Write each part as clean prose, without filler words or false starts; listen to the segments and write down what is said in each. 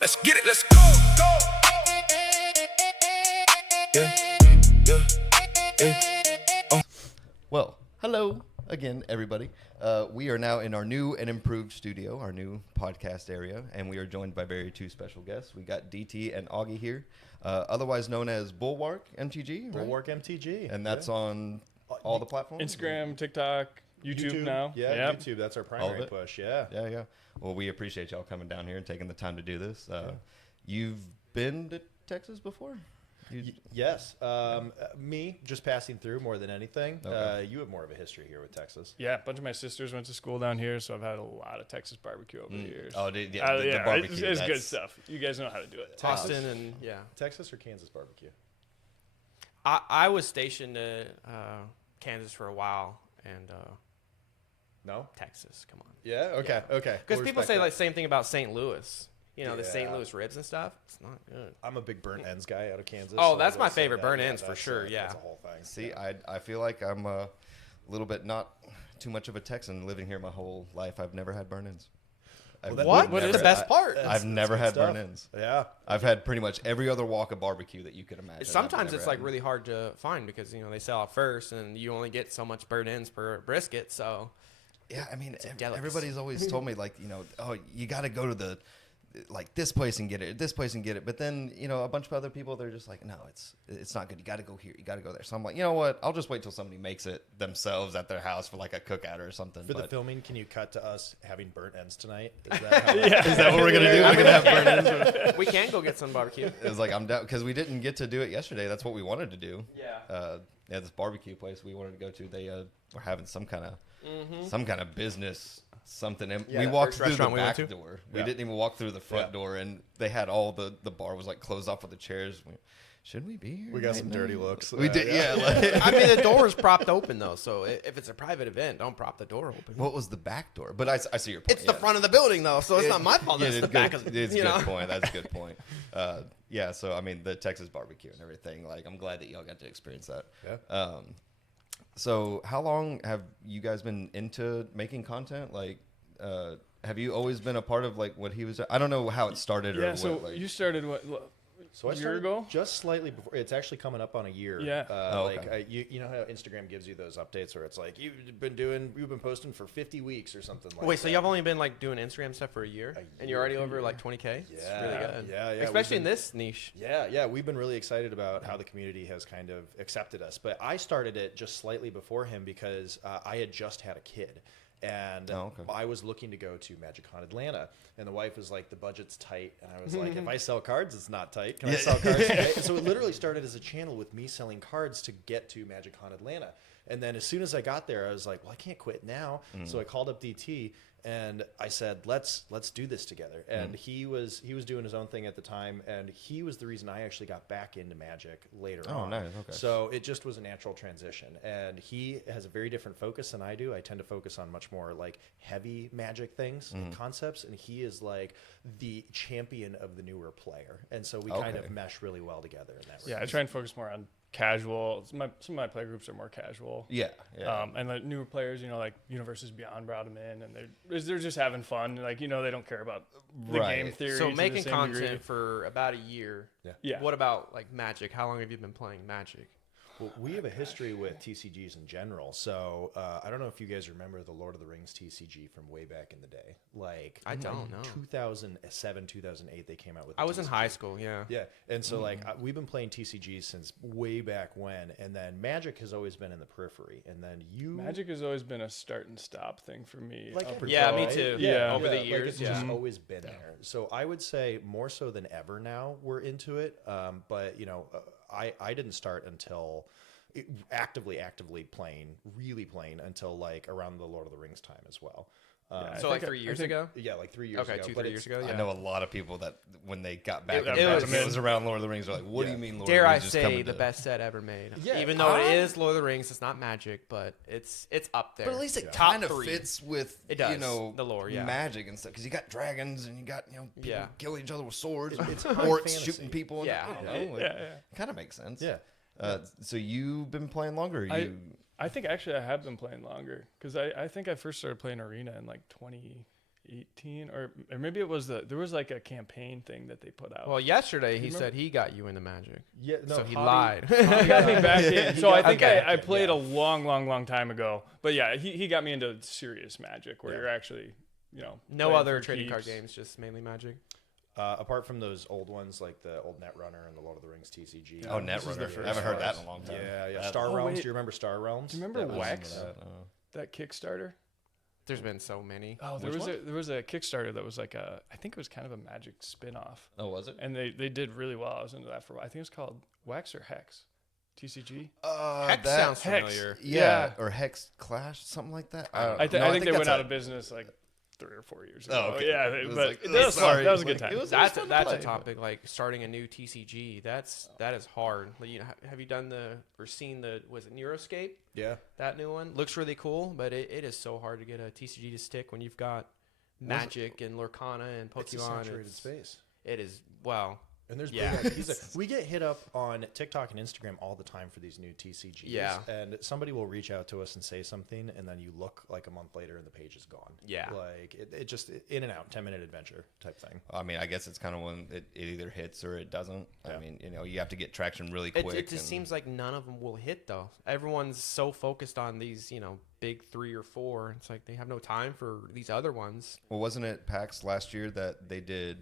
Let's get it, let's go, go. Well, hello again, everybody. We are now in our new and improved studio, our new podcast area, and we are joined by two special guests. We got DT and Augie here, otherwise known as Bulwark MTG, right? Bulwark MTG. And that's on all the platforms? Instagram, TikTok, YouTube now. Yeah, Yep. YouTube. That's our primary push. Yeah. Yeah. Well, we appreciate y'all coming down here and taking the time to do this. You've been to Texas before? Yes. Me just passing through more than anything. Okay. You have more of a history here with Texas. Yeah, a bunch of my sisters went to school down here, so I've had a lot of Texas barbecue over the years. Oh, the yeah, barbecue. it's good stuff. You guys know how to do it. Austin and yeah. Texas or Kansas barbecue? I was stationed in Kansas for a while and No? Texas. Come on. Yeah? Okay. Yeah. Okay. Because We'll people respect say that. like same thing about St. Louis. You know, the St. Yeah. Louis ribs and stuff. It's not good. I'm a big burnt ends guy out of Kansas. Oh, so that's I my will say favorite, that. burnt Yeah, ends for that's sure, yeah. That's a whole thing. See, Yeah. I feel like I'm a little bit not too much of a Texan living here my whole life. I've never had burn-ins. What? What is the best part? I've never had stuff. burn-ins. Yeah. I've had pretty much every other walk of barbecue that you could imagine. Sometimes I've it's never like had. really hard to find because, you know, they sell it first and you only get so much burnt ends per brisket. So, Yeah, I mean, delicacy. everybody's always told me, like, you know, oh, you got to go to the, like, this place and get it, this place and get it. But then, you know, a bunch of other people, they're just like, no, it's not good. You got to go here. You got to go there. So I'm like, you know what? I'll just wait till somebody makes it themselves at their house for, like, a cookout or something. For the But filming, can you cut to us having burnt ends tonight? Is that how is that what we're going to do? We're going to have burn-ins? we can go get some barbecue. It was like, I'm down, because we didn't get to do it yesterday. That's what we wanted to do. Yeah. This barbecue place we wanted to go to, they were having some kind of business something, and Yeah, we that walked first through the restaurant we went back to? door. We Yeah. didn't even walk through the front Yeah. door, and they had all the bar was like closed off with the chairs. Should we be here? We got right some now? dirty looks. We did, yeah. Like, I mean, the door is propped open, though. So if it's a private event, don't prop the door open. what was the back door? But I see your point. It's the front of the building, though, so it's not my fault. Yeah, It's it's the back good. of It's you a know. good point. That's a good point. Yeah. So I mean, the Texas barbecue and everything. Like, I'm glad that y'all got to experience that. Yeah. So how long have you guys been into making content? Like, have you always been a part of like what he was? I don't know how it started. Yeah, or so what, like, you started what? So I a year started ago? just slightly before. It's actually coming up on a year. Yeah. Oh, Like okay. you know how Instagram gives you those updates where it's like you've been posting for 50 weeks or something like Wait, that. so y'all only been like doing Instagram stuff for a year, and you're already over like 20K? It's Yeah, really good. yeah, yeah, Especially we've in this niche. Yeah, we've been really excited about how the community has kind of accepted us. But I started it just slightly before him because I had just had a kid. And I was looking to go to MagicCon Atlanta. And the wife was like, the budget's tight. And I was like, if I sell cards, it's not tight. Can I sell cards? And so it literally started as a channel with me selling cards to get to MagicCon Atlanta. And then as soon as I got there, I was like, well, I can't quit now. So I called up DT. And I said, let's do this together. And he was doing his own thing at the time, and he was the reason I actually got back into Magic later on. Oh, nice. Okay. So it just was a natural transition. And he has a very different focus than I do. I tend to focus on much more like heavy Magic things and concepts, and he is like the champion of the newer player. And so we kind of mesh really well together in that Yeah, I regard. try and focus more on casual. Some of my play groups are more casual. Yeah. And the newer players, you know, like Universes Beyond brought them in, and they're just having fun. Like, you know, they don't care about the Right. game theory. So to the making same content degree. for about a year. Yeah. What about like Magic? How long have you been playing Magic? Well, we have a history with TCGs in general. So I don't know if you guys remember the Lord of the Rings TCG from way back in the day. Like I don't know. 2007, 2008, they came out with. I was in TCG. high school. Yeah. Yeah, and so like we've been playing TCGs since way back when, and then Magic has always been in the periphery, and then Magic has always been a start and stop thing for me. Like up Yeah, me right? too. Yeah. Over the like years. it's just Yeah. always been there. So I would say more so than ever now we're into it. But you know, I didn't start until actively playing, really playing until like around the Lord of the Rings time as well. I So like think- 3 I years think- ago. Yeah, like 3 years Okay, ago. 2, but 3 it's- years ago. Yeah. I know a lot of people that when they got back, It into was- Magic, it was around Lord of the Rings. They're like, "What do you mean, Lord Dare of the I Rings is say coming the to-" best set ever made? Yeah, Even though it is Lord of the Rings, it's not Magic, but it's up there. But at least it Top kind of 3. fits with It does, you know the lore, yeah. magic and stuff because you got dragons and you got people Yeah. kill each other with swords, It's and high orcs fantasy. shooting people. And, Yeah. I don't know. Yeah. Kind of makes sense. Yeah. So you've been playing longer. I think actually I have been playing longer because I think I first started playing Arena in like 2018 18, or maybe it was there was like a campaign thing that they put out. Well, yesterday he said he got you into Magic. Yeah, no, so he Hobby- lied. He got me back in. So I think okay. I played a long time ago. But yeah, he got me into serious Magic where you're actually, no playing other for trading card keeps. games, just mainly Magic. Apart from those old ones like the old Netrunner and the Lord of the Rings TCG. Oh, Netrunner. I haven't heard that in a long time. Yeah. Star Realms. Do you remember Star Realms? Do you remember That was- Wax? That Kickstarter? There's been so many. Oh, there was a Kickstarter that was like I think it was kind of a Magic spin-off. Oh, was it? And they did really well. I was into that for a while. I think it was called Wax or Hex. TCG? Hex sounds familiar. Yeah. Or Hex Clash, something like that. I think they went out of business like 3 or 4 years ago. Oh, okay. Yeah, It was but like, that was fun. sorry. That was a good Like, time. That's fun to a play, topic, like starting a new TCG. That is hard. Like, have you done seen was it Neuroscape? Yeah. That new one looks really cool, but it is so hard to get a TCG to stick when you've got Magic and Lorcana and Pokemon. It's a saturated space. It is And there's Yeah. we get hit up on TikTok and Instagram all the time for these new TCGs. Yeah. And somebody will reach out to us and say something, and then you look like a month later and the page is gone. Yeah. Like it just in and out, 10-minute adventure type thing. I mean, I guess it's kind of when it either hits or it doesn't. Yeah. I mean, you have to get traction really quick. It just seems like none of them will hit though. Everyone's so focused on these, big 3 or 4. It's like they have no time for these other ones. Well, wasn't it PAX last year that they did?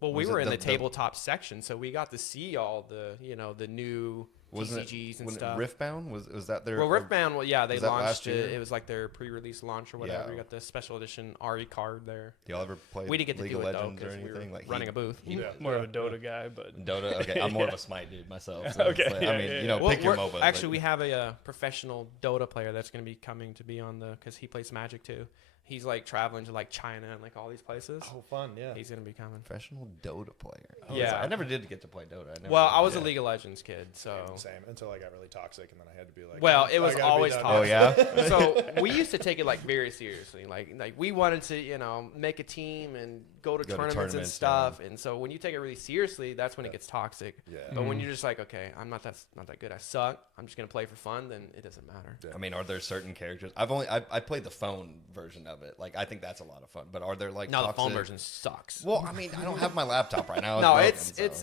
Well, we was were it in the tabletop section, so we got to see all the, the new TCGs and stuff. Riftbound was that their? Well, Riftbound, they was that launched last it. year? It was like their pre-release launch or whatever. Yeah. We got the special edition RE card there. Do y'all ever play? We didn't get to League do of it though Legends or because we anything? were Like running a booth. More of a Dota guy, but Dota. Okay, I'm more of a Smite dude myself. So Okay, it's like, I mean, yeah. pick your MOBA. Actually, we have a professional Dota player that's going to be coming to be on because he plays Magic too. He's like traveling to like China and like all these places. Oh, fun! Yeah. He's going to be coming. professional Dota player. Yeah. I never did get to play Dota. I was a League of Legends kid, so. Same until I got really toxic, and then I had to be like. Well, it I was gotta be always done. toxic. Oh yeah. So we used to take it like very seriously. Like we wanted to, make a team and go to tournaments and stuff. And so when you take it really seriously, that's when it gets toxic. Yeah. But when you're just like, okay, I'm not that good. I suck. I'm just gonna play for fun. Then it doesn't matter. I mean, are there certain characters? I played the phone version of it. Like, I think that's a lot of fun. But are there like No, toxic? the phone version sucks. Well, I mean, I don't have my laptop right now. No, broken,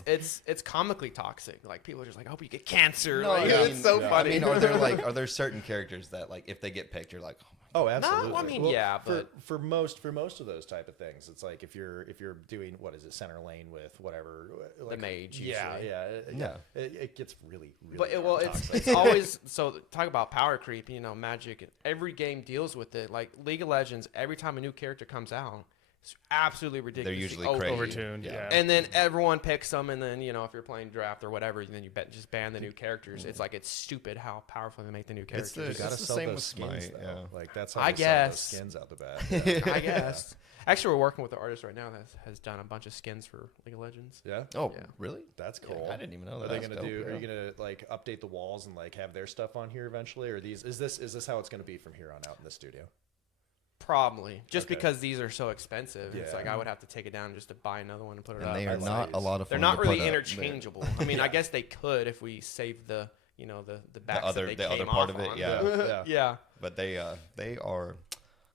it's comically toxic. Like people are just like, I hope you get cancer. No, like, yeah, I it's mean, so funny. I mean, are there certain characters that like if they get picked, you're like, Oh, absolutely. No, I mean, Well, yeah, but for most of those type of things, it's like if you're doing what is it, center lane with whatever like, mage. Yeah, Usually. yeah. It gets really But toxic. it's always so talk about power creep. Magic. Every game deals with it. Like League of Legends, every time a new character comes out, it's absolutely ridiculous. they're usually OP. crazy. overtuned. Yeah. And then everyone picks them, and then if you're playing draft or whatever, then you just ban the new characters. It's like it's stupid how powerful they make the new characters. You gotta It's the sell same those with skins, Smite, though. yeah. Like that's how I they sell those guess. skins out the bat. Yeah. I guess. Actually, we're working with an artist right now that has done a bunch of skins for League of Legends. Yeah. Oh, Yeah. really? That's cool. I didn't even know that. Are they That's gonna dope, do? Are yeah. you gonna like update the walls and like have their stuff on here eventually, or these? Is this how it's gonna be from here on out in the studio? Probably. Just Okay. because these are so expensive. It's Yeah. like I would have to take it down just to buy another one and put it And up. they are that's not nice. a lot of They're fun. not to really put up. interchangeable. I mean, I guess they could if we save the the backs that they the other came part off of it, on. yeah. Yeah. But they are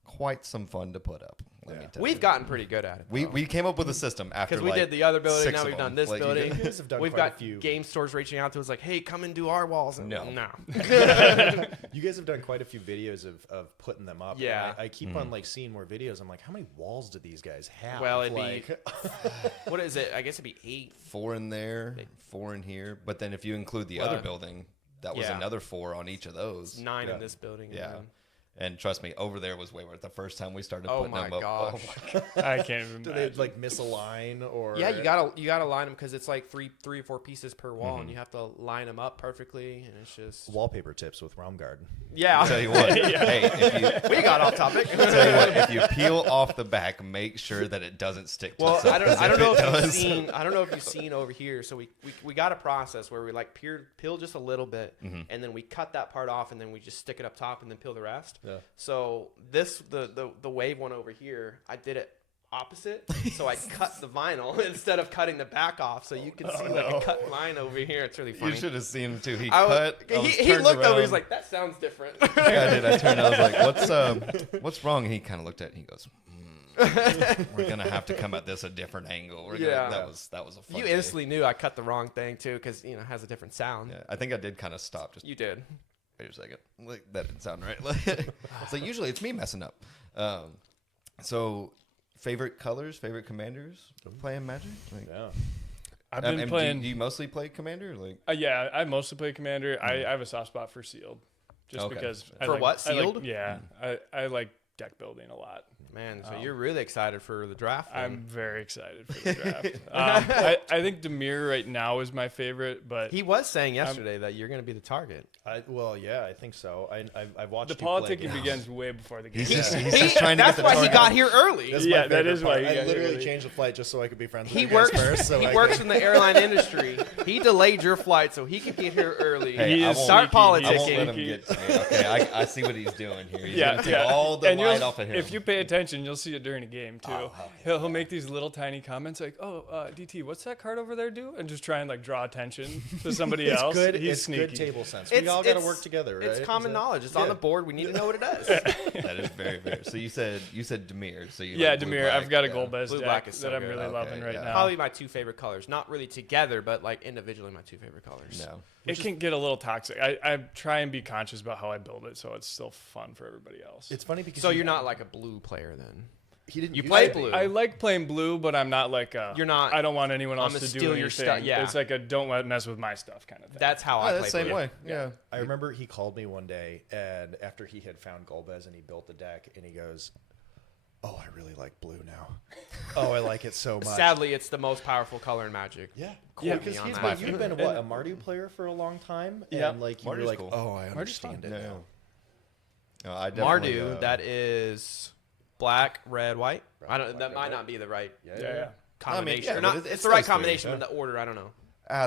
quite some fun to put up. Let me tell We've you. gotten pretty good at it. We came up with a system after Because we like did the other building, 6 now of we've them. done this Like, you building. You guys have done We've quite got a few. game stores reaching out to us like, hey, come and do our walls. And No. You guys have done quite a few videos of putting them up. Yeah. And I keep on like seeing more videos. I'm like, how many walls do these guys have? Well, it'd like, be, what is it? I guess it'd be 8. 4 in there, 4 in here. But then if you include the other building, that was yeah. another 4 on each of those. 9 Yeah. in this building. Yeah. And And trust me, over there was way worse. The first time we started Oh putting my them up. gosh. Oh my God. I can't even do they imagine. like misalign or? yeah, you gotta line them because it's like three or 4 pieces per wall, and you have to line them up perfectly, and it's just Wallpaper tips with Realm Guard. yeah. I'll tell you what. Hey, if you, we got off topic. I'll tell you what, if you peel off the back, make sure that it doesn't stick to Well, itself. I 'cause don't know it if you've does- seen. I don't know if you've seen over here. So we got a process where we like peel just a little bit, and then we cut that part off, and then we just stick it up top, and then peel the rest. Yeah. So the wave one over here, I did it opposite. So I cut the vinyl instead of cutting the back off, so you can see like a cut line over here. It's really funny. You should have seen him too. He I was- cut. I was he turned looked over. around. He's like, "That sounds different." Yeah, I did. I turned. I was like, "What's wrong?" And he kind of looked at it and he goes, we're gonna have to come at this a different angle. That was a fun You day. instantly knew I cut the wrong thing too, because it has a different sound. Yeah, I think I did kind of stop. Just You did. wait a second. Like, that didn't sound right. So usually it's me messing up. So favorite colors, favorite commanders playing Magic? Like, Yeah. I've been playing. Do you mostly play Commander? Like, Yeah, I mostly play Commander. I have a soft spot for Sealed, just Okay. because. For what, Sealed? I like deck building a lot. Man, so you're really excited for the draft. Then. I'm very excited for the draft. I think Demir right now is my favorite, but He was saying yesterday that you're going to be the target. I think so. I've watched the you play politicking games. begins way before the game. he's just trying to get That's the why he target. got here early. That's my Yeah, that favorite is why part. you got I here literally early. changed the flight just so I could be friends He with you guys works. first. So He I works could- in the airline industry. He delayed your flight so he could get here early. Hey, He I is won't- start sneaky. I won't let politicking. him get to me. Okay, I see what he's doing here. He's gonna take all the And light off of him. if you pay attention, you'll see it during a game too. Oh, He'll make these little tiny comments like, "Oh, DT, what's that card over there do?" and just try and like draw attention to somebody It's else. good. He's it's sneaky. good table sense. We all got to work together, right? It's common knowledge. It's on Yeah. the board. We need to know what it does. that is very fair. So you said Demir. So you Yeah, like blue, Demir. black, I've got a yeah. Golbez Blue, deck black is so that I'm good. really Okay, loving right yeah. now. Probably my two favorite colors. Not really together, but like individually my two favorite colors. No. It can get a little toxic. I try and be conscious about how I build it, so it's still fun for everybody else. It's funny because So you're not like a blue player then. he didn't. You used play to be. blue. I like playing blue, but I'm not like a. You're not, I don't want anyone else I'ma to do steal anything. your stuff, yeah. It's like a don't mess with my stuff kind of thing. That's how Oh, I that's play the same blue. way. Yeah. I remember he called me one day, and after he had found Golbez and he built the deck, and he goes, "Oh, I really like blue now. Oh, I like it so much." Sadly, it's the most powerful color in Magic. Yeah, Yeah. because Me on he's that. you've been what, a Mardu player for a long time, Yeah. and like you were Mardu's like, cool. "Oh, I Mardu's understand fun. it Yeah, now." No, I definitely, Mardu, that is black, red, white. I don't. That might not be the right yeah. combination. yeah, or but not, it's it's the right those three, combination, yeah. but the order, I don't know.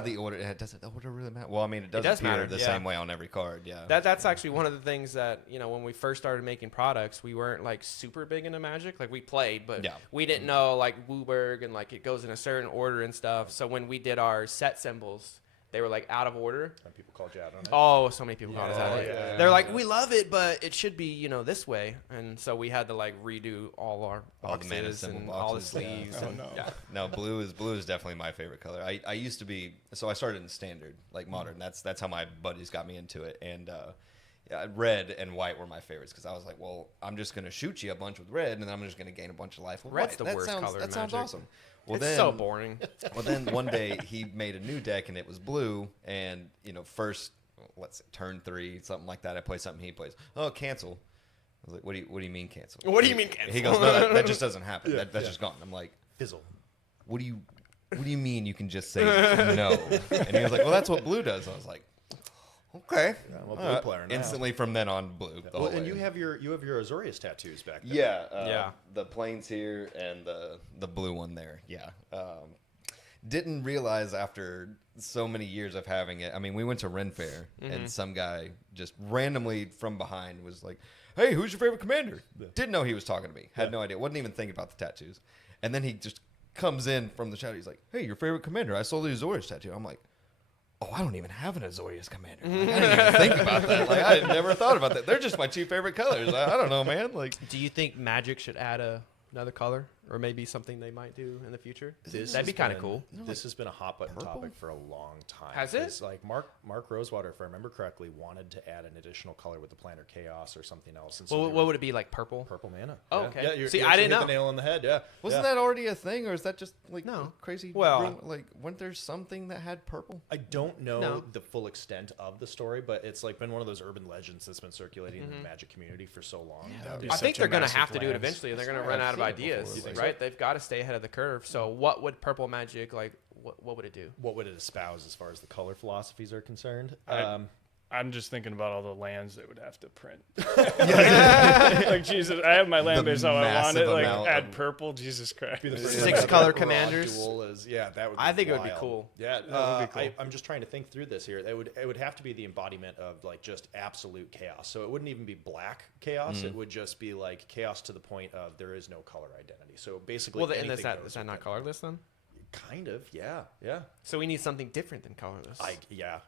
the order. Does the order really matter? Well, I mean, it does does appear matter, the yeah. same way on every card. Yeah. That's actually one of the things that, when we first started making products, we weren't like super big into Magic. Like we played, but Yeah. we didn't know like Wooburg and like it goes in a certain order and stuff. So when we did our set symbols, they were like out of order. And people called you out on it. Oh, so many people called us out. yeah, They're like, we love it, but it should be, this way. And so we had to like redo all our All the mana boxes symbol and all the boxes, yeah. sleeves. Oh, and, no. yeah. No, blue is definitely my favorite color. I used to be, so I started in standard, like modern. That's how my buddies got me into it. And yeah, red and white were my favorites because I was like, well, I'm just gonna shoot you a bunch with red, and then I'm just gonna gain a bunch of life with Red's white. the That worst sounds, color in That sounds Magic. awesome. Well, It's then, so boring. Well, then one day he made a new deck and it was blue. And first, let's say turn 3, something like that. I play something he plays. Oh, cancel. I was like, what do you mean cancel? What do you mean cancel? He goes, no, that just doesn't happen. That's just gone. I'm like, Fizzle. what do you mean you can just say no? And he was like, well, that's what blue does. I was like, okay. Yeah, I'm a blue player now. Instantly from then on, blue. The whole And way. you have your Azorius tattoos back then. Yeah. Yeah. The planes here and the blue one there. Yeah. Didn't realize after so many years of having it. I mean, we went to Ren Fair and some guy just randomly from behind was like, hey, who's your favorite commander? Didn't know he was talking to me. Had no idea. Wasn't even thinking about the tattoos. And then he just comes in from the shadow. He's like, hey, your favorite commander. I saw the Azorius tattoo. I'm like, oh, I don't even have an Azorius commander. Like, I didn't even think about that. Like, I had never thought about that. They're just my 2 favorite colors. I don't know, man. Like, Do you think Magic should add another color, or maybe something they might do in the future? That'd be kind of cool. This has been a hot button purple? topic for a long time. Has it? It's like Mark Rosewater, if I remember correctly, wanted to add an additional color with the Planar Chaos or something else. And so Well, they what were- would it be, like purple? Purple mana. Oh, Yeah. okay. Yeah, See, you I actually didn't hit the know. nail on the head. Yeah. wasn't Yeah. that already a thing, or is that just like No. crazy? Well- like, weren't there something that had purple? I don't know No. the full extent of the story, but it's like been one of those urban legends that's been circulating in the Magic community for so long. I think they're going to have to do it eventually. They're going to swear run I've out of seen it ideas, before. You think right? They've got to stay ahead of the curve. So what would purple Magic, like, what would it do? What would it espouse as far as the color philosophies are concerned? I'm just thinking about all the lands they would have to print. Like, Jesus, I have my land The base how I want massive it. Like, amount add of- purple. Jesus Christ. Be the first Six time color I've ever raw commanders. duel is- yeah, that would. Be I think it would be wild. cool. Yeah, That would be cool. I'm just trying to think through this here. It would have to be the embodiment of like just absolute chaos. So it wouldn't even be black chaos. It would just be like chaos to the point of there is no color identity. So basically, Well, then anything is that goes not with it. colorless then? Kind of, yeah. So we need something different than colorless.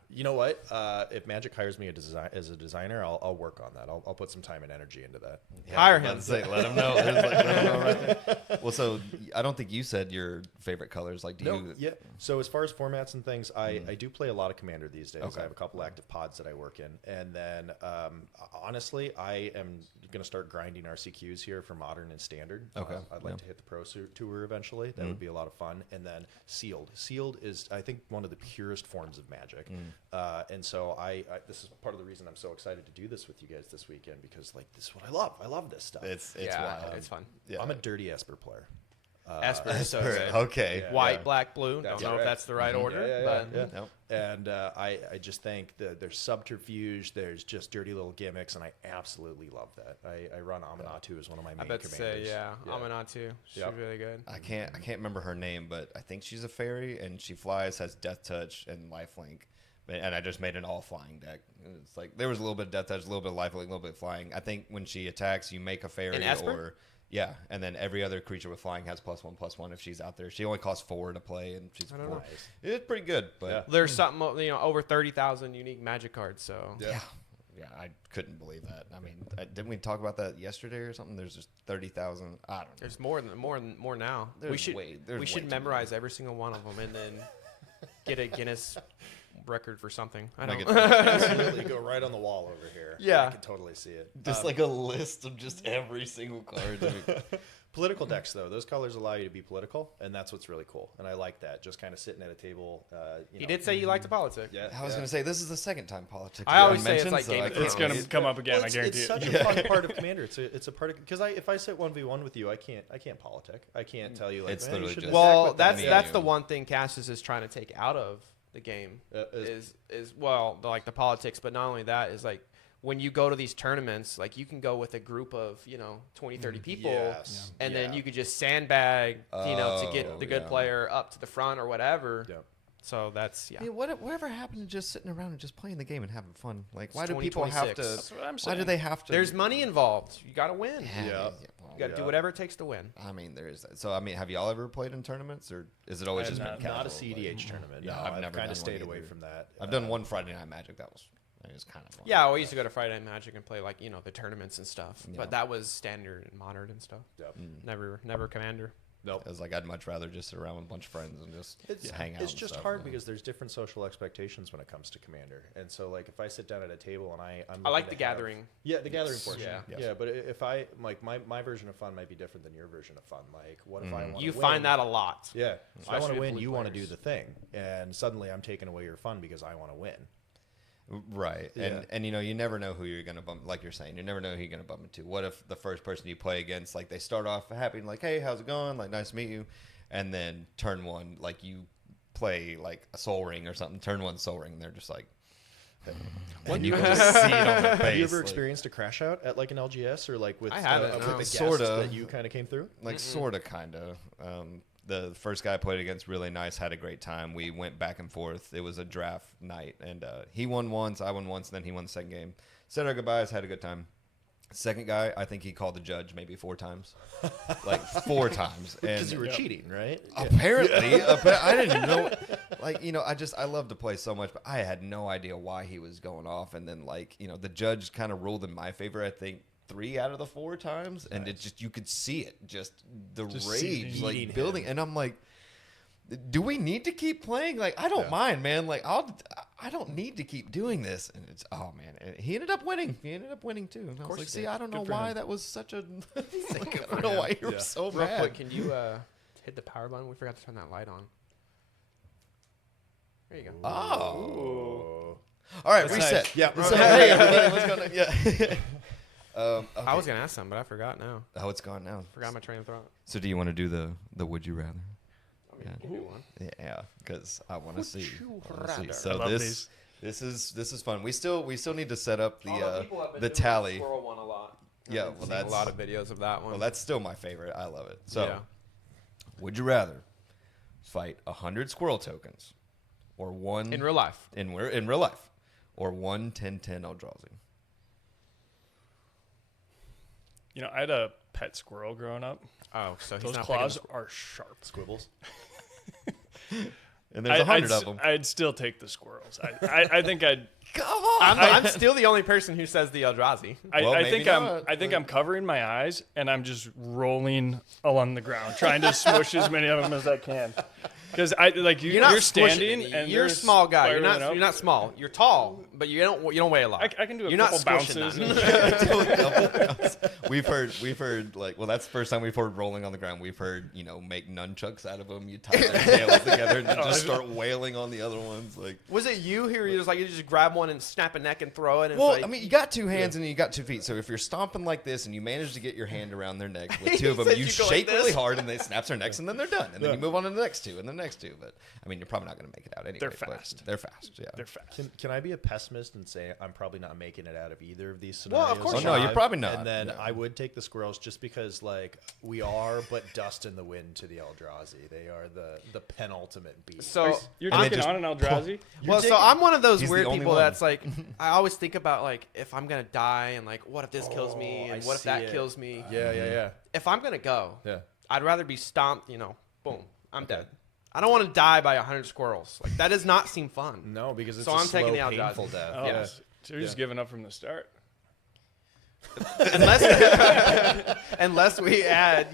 You know what? If Magic hires me as a designer, I'll work on that. I'll put some time and energy into that. Yeah, Hire him. Let him know. Let him know right there. Well, so I don't think you said your favorite colors. Like, do you? Yeah. So as far as formats and things, I do play a lot of Commander these days. Okay. I have a couple active pods that I work in, and then honestly, I am going to start grinding RCQs here for Modern and Standard. Okay. I'd like to hit the Pro Tour eventually. That would be a lot of fun. And then Sealed. Sealed is, I think, one of the purest forms of Magic. And so I this is part of the reason I'm so excited to do this with you guys this weekend, because like this is what I love. I love this stuff. It's yeah, wild. it's fun. Yeah. I'm a dirty Esper player. Esper is so Esper, good. okay. Yeah. White, black, blue. That's Don't know right. if that's the right order, but Nope. And I just think that there's subterfuge, there's just dirty little gimmicks, and I absolutely love that. I run Aminatu as one of my main I bet to commanders. say, Aminatu. She's Yep. really good. I can't remember her name, but I think she's a fairy and she flies, has Death Touch and Lifelink. And I just made an all flying deck. It's like there was a little bit of Death Touch, a little bit of Lifelink, a little bit of flying. I think when she attacks, you make a fairy An Esper? or and then every other creature with flying has +1/+1 if she's out there. She only costs 4 to play, and she's I don't 4. know. It's pretty good, but There's something, over 30,000 unique Magic cards. So yeah, I couldn't believe that. I mean, didn't we talk about that yesterday or something? There's just 30,000. I don't know. there's more now. There's we should way too memorize every single one of them and then get a Guinness record for something. I Like don't. Absolutely, go right on the wall over here. Yeah. I can totally see it. Just like a list of just every single card. Political decks, though, those colors allow you to be political, and that's what's really cool. And I like that, just kind of sitting at a table. He did say you liked the politics. Yeah, I was going to say, this is the second time politics. I always I've say it's mentioned, like so Game I of can't It's gonna wait. come up again. Well, I guarantee it's it. such a fun part of Commander. It's a part of, because if I sit 1v1 with you, I can't politic. I can't tell you like It's "Man, you literally should just- attack Well, with that." that's the one thing Cassius is trying to take out of the game is the politics, but not only that is like when you go to these tournaments, like you can go with a group of 20, 30 people, Yes. and then Yeah. you could just sandbag to get the good yeah. player up to the front or whatever. Yep. So that's I mean, whatever happened to just sitting around and just playing the game and having fun? Like, why It's do people have to? 2026. That's what I'm Why saying. do they have to? There's money involved. You got to win. Yeah. Yeah. You got to do Yeah. whatever it takes to win. I mean, there is that. So, I mean, have y'all ever played in tournaments, or is it always I just have been Not a casual? CDH tournament. Yeah, No, I've I've never kind done of stayed one away either. from that. I've done one Friday Night Magic. That was kind of fun. Yeah, we used to go to Friday Night Magic and play like the tournaments and stuff. Yeah. But that was standard and modern and stuff. Yep. Never Commander. Nope. It was like I'd much rather just sit around with a bunch of friends and just hang out. It's and just stuff, hard yeah. because there's different social expectations when it comes to Commander, and so like if I sit down at a table and I'm I like looking the to have- gathering. Yeah, the gathering portion. Yeah. Yes. Yeah, but if I like my version of fun might be different than your version of fun. Like, what if I want You find that a lot. Yeah, if I want Especially to with win, blue you want to do players. the thing, and suddenly I'm taking away your fun because I want to win. Right. Yeah. And you never know who you're going to bump, like you're saying, you never know who you're going to bump into. What if the first person you play against, like they start off happy and like, hey, how's it going? Like, nice to meet you. And then turn one, like you play like a Soul Ring or something, turn one Soul Ring, and they're just like, and you can just see it on their face. Have you ever like- experienced a crash out at like an LGS or like with I haven't, with no. the guests Sorta. that you kind of came through? Like sort of, kind of. The first guy I played against, really nice, had a great time. We went back and forth. It was a draft night, and he won once, I won once, and then he won the second game. Said our goodbyes, had a good time. Second guy, I think he called the judge maybe 4 times, like 4 times, Because and you were cheating, right? apparently, I didn't know. Like, I love to play so much, but I had no idea why he was going off. And then, like, the judge kind of ruled in my favor. I think 3 out of the 4 times, and it just, you could see it, just the rage eating like building. And I'm like, do we need to keep playing? Like, I don't mind, man. Like, I don't need to keep doing this. And it's, oh man, and he ended up winning. He ended up winning too. And I was like, see, I don't know why that was such a thing. I don't know why you were so Real mad. quick, can you hit the power button? We forgot to turn that light on. There you go. Oh. All right, That's reset. nice. Yeah. So, hey, everybody, what's going on? Yeah. Okay. I was gonna ask something, but I forgot now. Oh, it's gone now. Forgot my train of thought. So, do you want to do the would you rather? I mean, you can do one. Yeah, because I want to see. you I wanna see. rather? So I love this is fun. We still need to set up Although people have been the doing tally. Squirrel one a lot. Yeah, I've well, seen that's a lot of videos of that one. Well, that's still my favorite. I love it. So, Yeah. would you rather fight 100 squirrel tokens, or one in real life. in real life, or one 10/10 Eldrazi? I had a pet squirrel growing up. Oh, so he's Those not claws picking are sharp. Squibbles. And there's 100 of them. I'd still take the squirrels. I think I'd. Come on. I'm still the only person who says the Eldrazi. I think I'm covering my eyes and I'm just rolling along the ground, trying to smush as many of them as I can. Because you're standing and you're a small guy. You're not small. You're tall, but you don't weigh a lot. I can do you're couple not bounces. We've heard like, well, that's the first time we've heard rolling on the ground. We've heard, make nunchucks out of them. You tie their tails together and just start wailing on the other ones. Like, was it you who you just grab one and snap a neck and throw it? And well, you got 2 hands and you got 2 feet. So if you're stomping like this and you manage to get your hand around their neck with 2 of them, you shake really hard and they snaps their necks and then they're done. And then you move on to the next 2 and the next 2. But you're probably not going to make it out anyway. They're fast. They're fast. Yeah, they're fast. Can I be a pessimist and say I'm probably not making it out of either of these scenarios? Well, of course no, you're probably not. And then I would take the squirrels just because we are but dust in the wind to the Eldrazi. They are the penultimate beast. So you're taking on an Eldrazi? So I'm one of those He's weird the only people one. that's like, I always think about if I'm gonna die and what if this kills me and what if that kills me. Yeah. If I'm gonna go, Yeah. I'd rather be stomped. Boom, I'm dead. I don't want to die by 100 squirrels. That does not seem fun. No, because it's I'm taking the painful Eldrazi. death. Oh, Yeah. So you're just giving up from the start. Unless we add,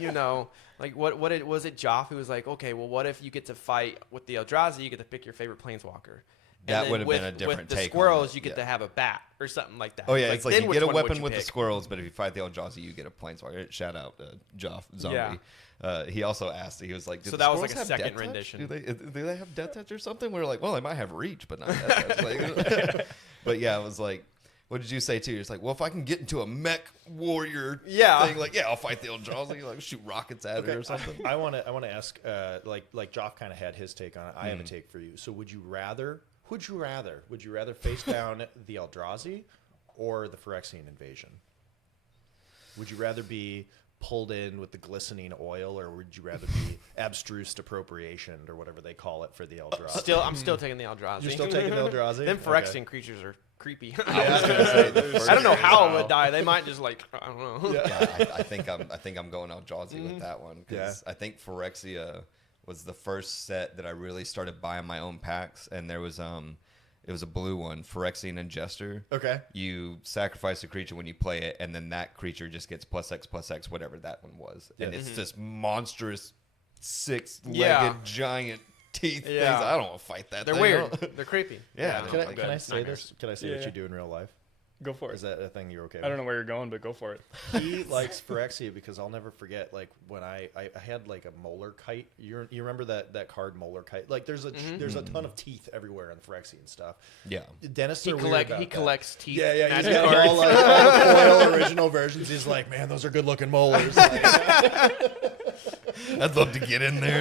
what was it Joff who was like, okay, well, what if you get to fight with the Eldrazi, you get to pick your favorite planeswalker. That would have been a different take. With the take squirrels, on it. you get to have a bat or something like that. Oh yeah, it's like you get a weapon with pick? the squirrels, but if you fight the Eldrazi, you get a planeswalker. Shout out Joff Zombie. Yeah. He also asked. He was like, so the that was squirrels like a have second death touch? rendition. Do they have death touch or something? We were like, well, they might have reach, but not death touch. But yeah, it was like, what did you say too? It's like, well, if I can get into a mech warrior thing, I'll fight the Eldrazi, shoot rockets at it or something. I want to ask, like Joff kind of had his take on it. I have a take for you. So would you rather face down the Eldrazi or the Phyrexian invasion? Would you rather be pulled in with the glistening oil, or would you rather be abstruse appropriation, or whatever they call it for the Eldrazi? I'm still taking the Eldrazi. You're still taking the Eldrazi? Them Phyrexian creatures are creepy. I was gonna say, I don't know how it would die. They might just I don't know. Yeah, I think I'm going Eldrazi with that one because I think Phyrexia was the first set that I really started buying my own packs, and there was it was a blue one, Phyrexian and Jester. Okay. You sacrifice a creature when you play it, and then that creature just gets +X/+X, whatever that one was. And it's this monstrous 6-legged giant teeth things. I don't want to fight that. They're weird. They're creepy. Yeah. Can I say this? Can I say what you do in real life? Go for it. Is that a thing you're okay with? I don't know where you're going, but go for it. He likes Phyrexia because I'll never forget, when I had a molar kite. You remember that card molar kite? There's a ton of teeth everywhere in Phyrexian stuff. Yeah. Dennis He collects teeth. Yeah. He's magic got cards. all foil original versions. He's like, man, those are good looking molars. I'd love to get in there.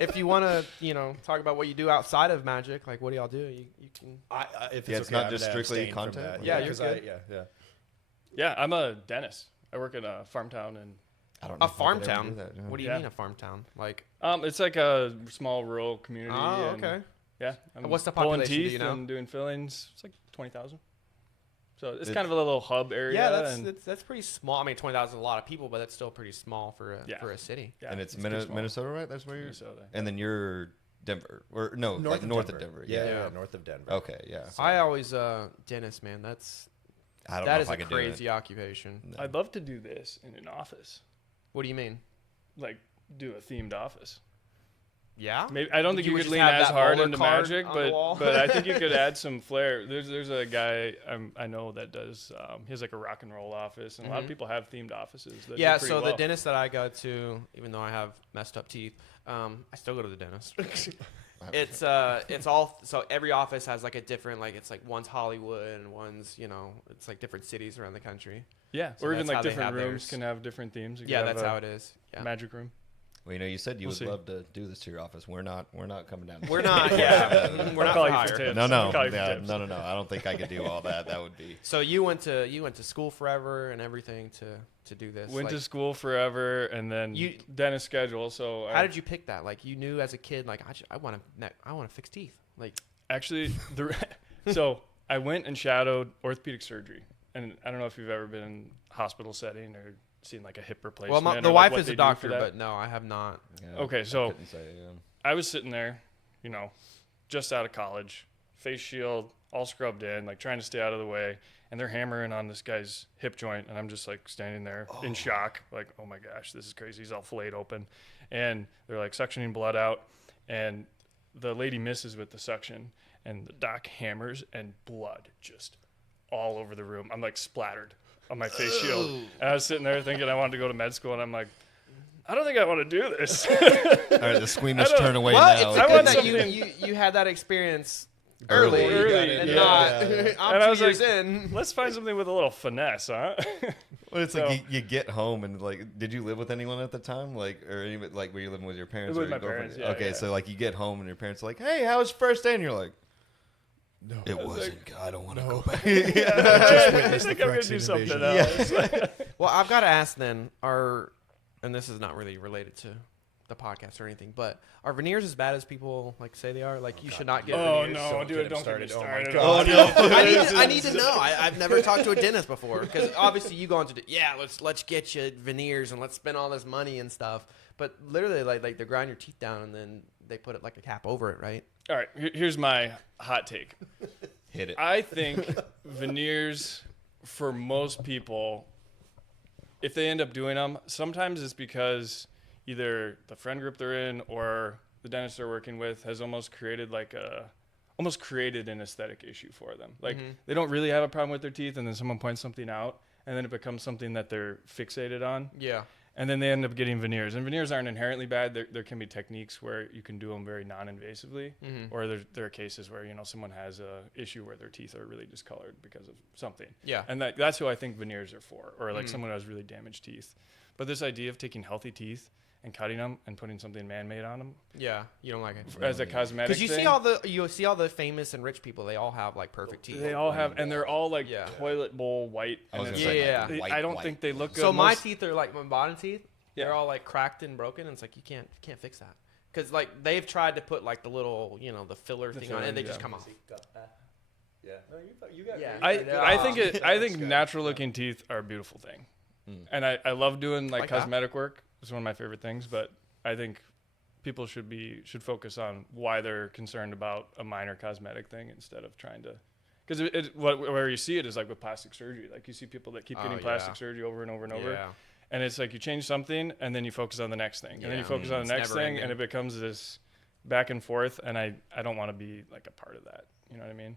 If you want to, talk about what you do outside of Magic, what do y'all do? You can. If it's okay, not I'm just gonna strictly abstain from content? that. Yeah, you're good. Yeah, I'm a dentist. I work in a farm town, and I don't know A farm town. that, yeah. What do you mean a farm town? it's like a small rural community. Oh, and, okay. Yeah. I'm What's the pulling population, do teeth you know? and doing fillings. It's like 20,000. So it's kind of a little hub area. Yeah, that's pretty small. I mean, 20,000 is a lot of people, but that's still pretty small for a city. Yeah, And it's pretty small. Minnesota, right? That's where you're. Minnesota. And then you're Denver, or no, north of Denver. Yeah, north of Denver. Okay, yeah. I always dentist, man. I don't that know is if I a could crazy occupation. do it. I'd love to do this in an office, What do you mean? do a themed office. Yeah. Maybe I don't think you would could just lean have as that hard roller into card Magic, on the wall? but I think you could add some flair. There's a guy I know that does. He has a rock and roll office, and a lot of people have themed offices. That Yeah. do pretty So well. the dentist that I go to, even though I have messed up teeth, I still go to the dentist. It's all, so every office has a different, one's Hollywood and one's, it's different cities around the country. Yeah, So or even that's how they different have rooms theirs. can have different themes. You Yeah, could have that's a how it is. Yeah. Magic room. Well, you said you We'll would see. love to do this to your office. We're not coming down. We're not, yeah. We're I'll not call for you hire. for tips. No. I'll call you for tips. No. I don't think I could do all that. That would be. So you went to school forever and everything to do this. Went to school forever, and then dentist schedule. So How did you pick that? You knew as a kid, I want to fix teeth. Actually, so I went and shadowed orthopedic surgery, and I don't know if you've ever been in a hospital setting or seen like a hip replacement. Well, the wife is a doctor, but no, I have not. Yeah, okay, so I was sitting there, you know, just out of college, face shield, all scrubbed in, like trying to stay out of the way, and they're hammering on this guy's hip joint, and I'm just like standing there in shock, like, oh my gosh, this is crazy. He's all filleted open, and they're like suctioning blood out, and the lady misses with the suction, and the doc hammers, and blood just all over the room. I'm like splattered on my face shield, and I was sitting there thinking I wanted to go to med school, and I'm like, I don't think I want to do this. All right, the squeamish turn away now. It's good that you had that experience early and not and I was like, let's find something with a little finesse, huh? Well, it's like you get home and like, did you live with anyone at the time? Like, or any, like, were you living with your parents? With my parents, yeah. Okay, so like you get home and your parents are like, hey, how was your first day? And you're like, no, it wasn't. Like, I don't want to go back. I think I'm going to do something else. Well, I've got to ask then, and this is not really related to the podcast or anything, but are veneers as bad as people like say they are? Like, you should not get veneers. Oh no, dude, don't get me started. Oh no, I need to know. I've never talked to a dentist before, because obviously you go into let's get you veneers and let's spend all this money and stuff. But literally, like they grind your teeth down and then they put it like a cap over it, right? All right, here's my hot take. Hit it. I think veneers, for most people, if they end up doing them, sometimes it's because either the friend group they're in or the dentist they're working with has almost created an aesthetic issue for them. Like they don't really have a problem with their teeth, and then someone points something out, and then it becomes something that they're fixated on. Yeah. And then they end up getting veneers. And veneers aren't inherently bad. There can be techniques where you can do them very non-invasively, or there are cases where, you know, someone has a issue where their teeth are really discolored because of something. Yeah. And that's who I think veneers are for, or like someone who has really damaged teeth. But this idea of taking healthy teeth and cutting them and putting something man-made on them. Yeah, you don't like it as a cosmetic. Because you see all the famous and rich people, they all have like perfect teeth. They all have, and they're all like toilet bowl white. I was gonna say, I don't think they look good. So my teeth are like my bottom teeth. They're all like cracked and broken, and it's like you can't fix that, because like they've tried to put like the little, you know, the filler thing on it, and they just come off. Yeah. No, you got I think natural looking teeth are a beautiful thing, and I love doing like cosmetic work. It's one of my favorite things, but I think people should focus on why they're concerned about a minor cosmetic thing instead of trying to, because where you see it is like with plastic surgery. Like you see people that keep getting plastic surgery over and over and over. Yeah. And it's like you change something and then you focus on the next thing. And then you focus on the next thing and it becomes this back and forth. And I don't want to be like a part of that. You know what I mean?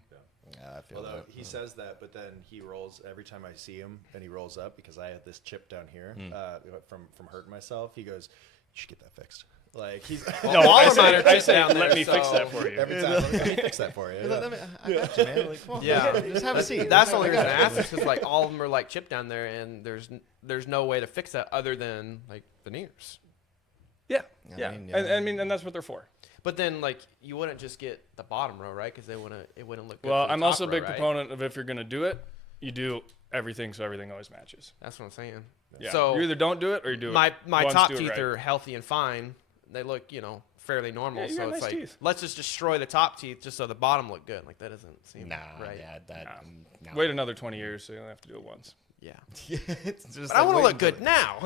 Yeah, I feel that. He says that, but then he rolls every time I see him, and he rolls up because I have this chip down here from hurting myself. He goes, "You should get that fixed." Like he's I say, let me fix that for you. Every time, let me fix that for you. I got you, man. Like, well, just have a seat. That's the only reason I asked, because like all of them are like chipped down there, and there's no way to fix that other than like veneers. Yeah. I mean, and that's what they're for. But then, like, you wouldn't just get the bottom row, right? Because it wouldn't look good. Well, I'm also a big proponent of, if you're going to do it, you do everything so everything always matches. That's what I'm saying. Yeah. So you either don't do it or you do it. My top teeth are healthy and fine. They look, you know, fairly normal. Yeah, so it's like, teeth. let's just destroy the top teeth just so the bottom look good. Like, that doesn't seem right. Yeah, no. Wait another 20 years so you only have to do it once. Yeah. It's just but I want to look good now.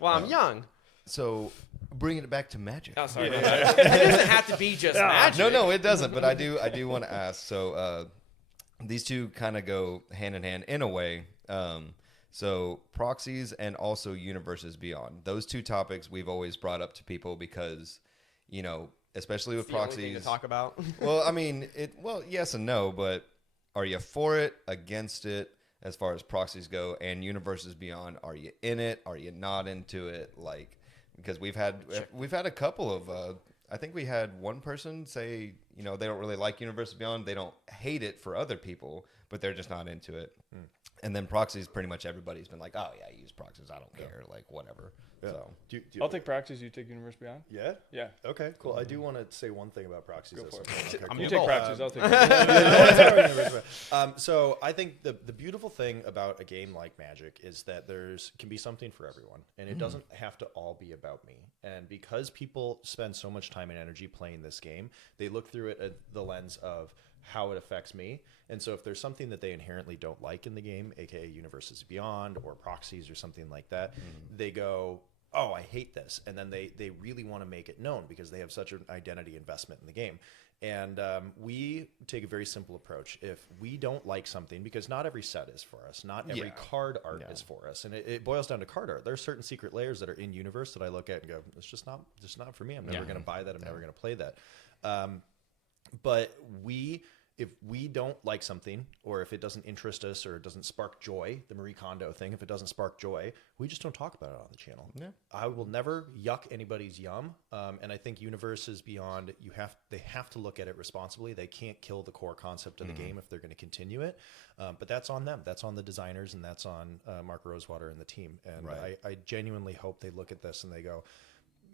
While I'm young. So, bringing it back to magic. Oh, sorry. It doesn't have to be just magic. No, it doesn't. But I do want to ask. So, these two kind of go hand in hand in a way. So, proxies and also universes beyond. Those two topics we've always brought up to people because, you know, especially with proxies. Only thing to talk about. Well, I mean, yes and no, but are you for it, against it, as far as proxies go, and universes beyond? Are you in it? Are you not into it? Like, because we've had a couple of I think we had one person say, you know, they don't really like universes beyond. They don't hate it for other people, but they're just not into it. And then proxies, pretty much everybody's been like, oh yeah, I use proxies, I don't care, like whatever. Yeah. So I'll take proxies. You take universe beyond. Yeah. Yeah. Okay. Cool. I do want to say one thing about proxies. Go for it. Okay, cool. You take proxies. I'll take. So I think the beautiful thing about a game like Magic is that can be something for everyone, and it doesn't have to all be about me. And because people spend so much time and energy playing this game, they look through it at the lens of, how it affects me. And so if there's something that they inherently don't like in the game, aka Universes Beyond or proxies or something like that, they go, oh, I hate this. And then they really want to make it known because they have such an identity investment in the game. And we take a very simple approach. If we don't like something, because not every set is for us, not every card art is for us, and it boils down to card art. There are certain secret layers that are in universe that I look at and go, it's just not for me. I'm never going to buy that. I'm never going to play that. But if we don't like something, or if it doesn't interest us, or it doesn't spark joy, the Marie Kondo thing, if it doesn't spark joy, we just don't talk about it on the channel. Yeah. I will never yuck anybody's yum. And I think Universes Beyond, they have to look at it responsibly. They can't kill the core concept of the game if they're going to continue it. But that's on them. That's on the designers, and that's on Mark Rosewater and the team. And I genuinely hope they look at this and they go,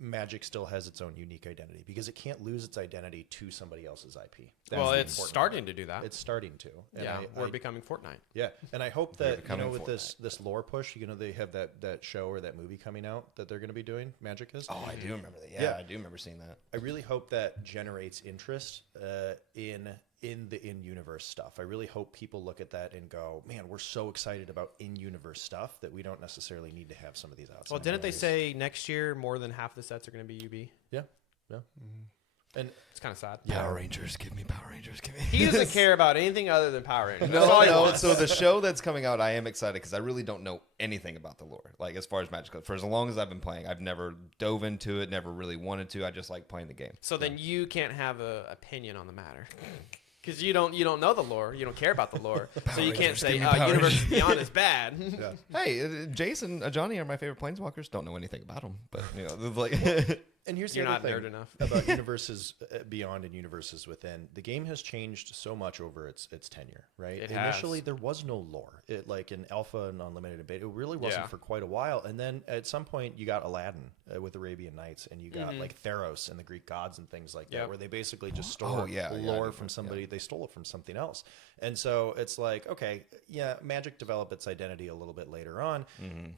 Magic still has its own unique identity, because it can't lose its identity to somebody else's IP. Well, it's starting to do that. It's starting to. And we're becoming Fortnite. Yeah, and I hope that with this lore push, they have that show or that movie coming out that they're going to be doing. Magic is. Oh, I do remember that. Yeah, I do remember seeing that. I really hope that generates interest in the in-universe stuff. I really hope people look at that and go, man, we're so excited about in-universe stuff that we don't necessarily need to have some of these outside. Well, didn't they say next year more than half the sets are going to be UB? Yeah. And it's kind of sad. Power Rangers, give me Power Rangers, give me. He doesn't care about anything other than Power Rangers. No. So the show that's coming out, I am excited because I really don't know anything about the lore. Like, as far as Magic goes, for as long as I've been playing, I've never dove into it, never really wanted to. I just like playing the game. So then you can't have an opinion on the matter. Because you don't know the lore, you don't care about the lore, so you can't say Universes Beyond is bad. Hey, Jason, Johnny are my favorite planeswalkers. Don't know anything about them, but like. And here's You're the other not thing nerd enough about Universes Beyond and Universes Within. The game has changed so much over its tenure, right? Initially, there was no lore. It, like in alpha and unlimited and beta, it really wasn't for quite a while. And then at some point, you got Aladdin with Arabian Nights, and you got like Theros and the Greek gods and things like that, where they basically just stole lore from somebody. They stole it from something else. And so it's like, okay, Magic developed its identity a little bit later on,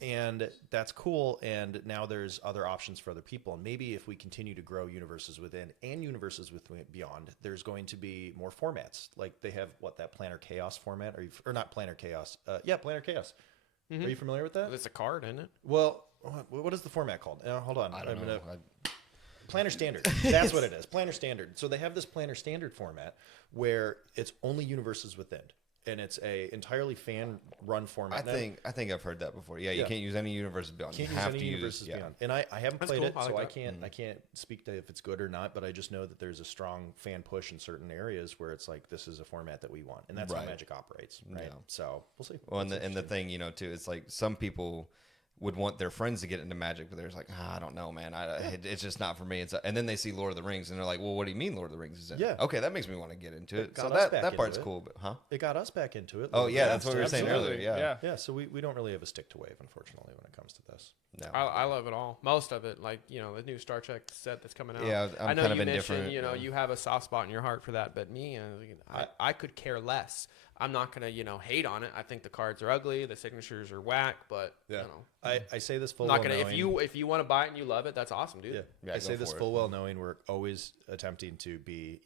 and that's cool. And now there's other options for other people. And maybe if we continue to grow Universes Within and Universes Beyond, there's going to be more formats. Like they have that Planar Chaos format, or not Planar Chaos? Planar Chaos. Are you familiar with that? It's a card, isn't it? Well, what is the format called? Hold on. I don't know. Planar Standard. That's what it is. Planar Standard. So they have this Planar Standard format where it's only Universes Within, and it's a entirely fan-run format. I think I've heard that before. Yeah, you can't use any Universes Beyond. You have to use Universes Beyond. And I haven't played it, so I can't speak to if it's good or not. But I just know that there's a strong fan push in certain areas where it's like, this is a format that we want, and that's how Magic operates, right? Yeah. So we'll see. Well, and the thing, too, it's like some people would want their friends to get into Magic, but they're just like, I don't know, man. It's just not for me. And then they see Lord of the Rings, and they're like, well, what do you mean Lord of the Rings is in? Yeah. Okay, that makes me want to get into it. So that part's cool, but It got us back into it. Oh, yeah, that's what we were saying earlier. Yeah, so we don't really have a stick to wave, unfortunately, when it comes to this. No. I love it all. Most of it, like, the new Star Trek set that's coming out. Yeah, I know kind of indifferent. You have a soft spot in your heart for that, but me, I could care less. I'm not going to, hate on it. I think the cards are ugly, the signatures are whack, but I say this full well knowing. If you want to buy it and you love it, that's awesome, dude. I say this full well knowing we're always attempting to be,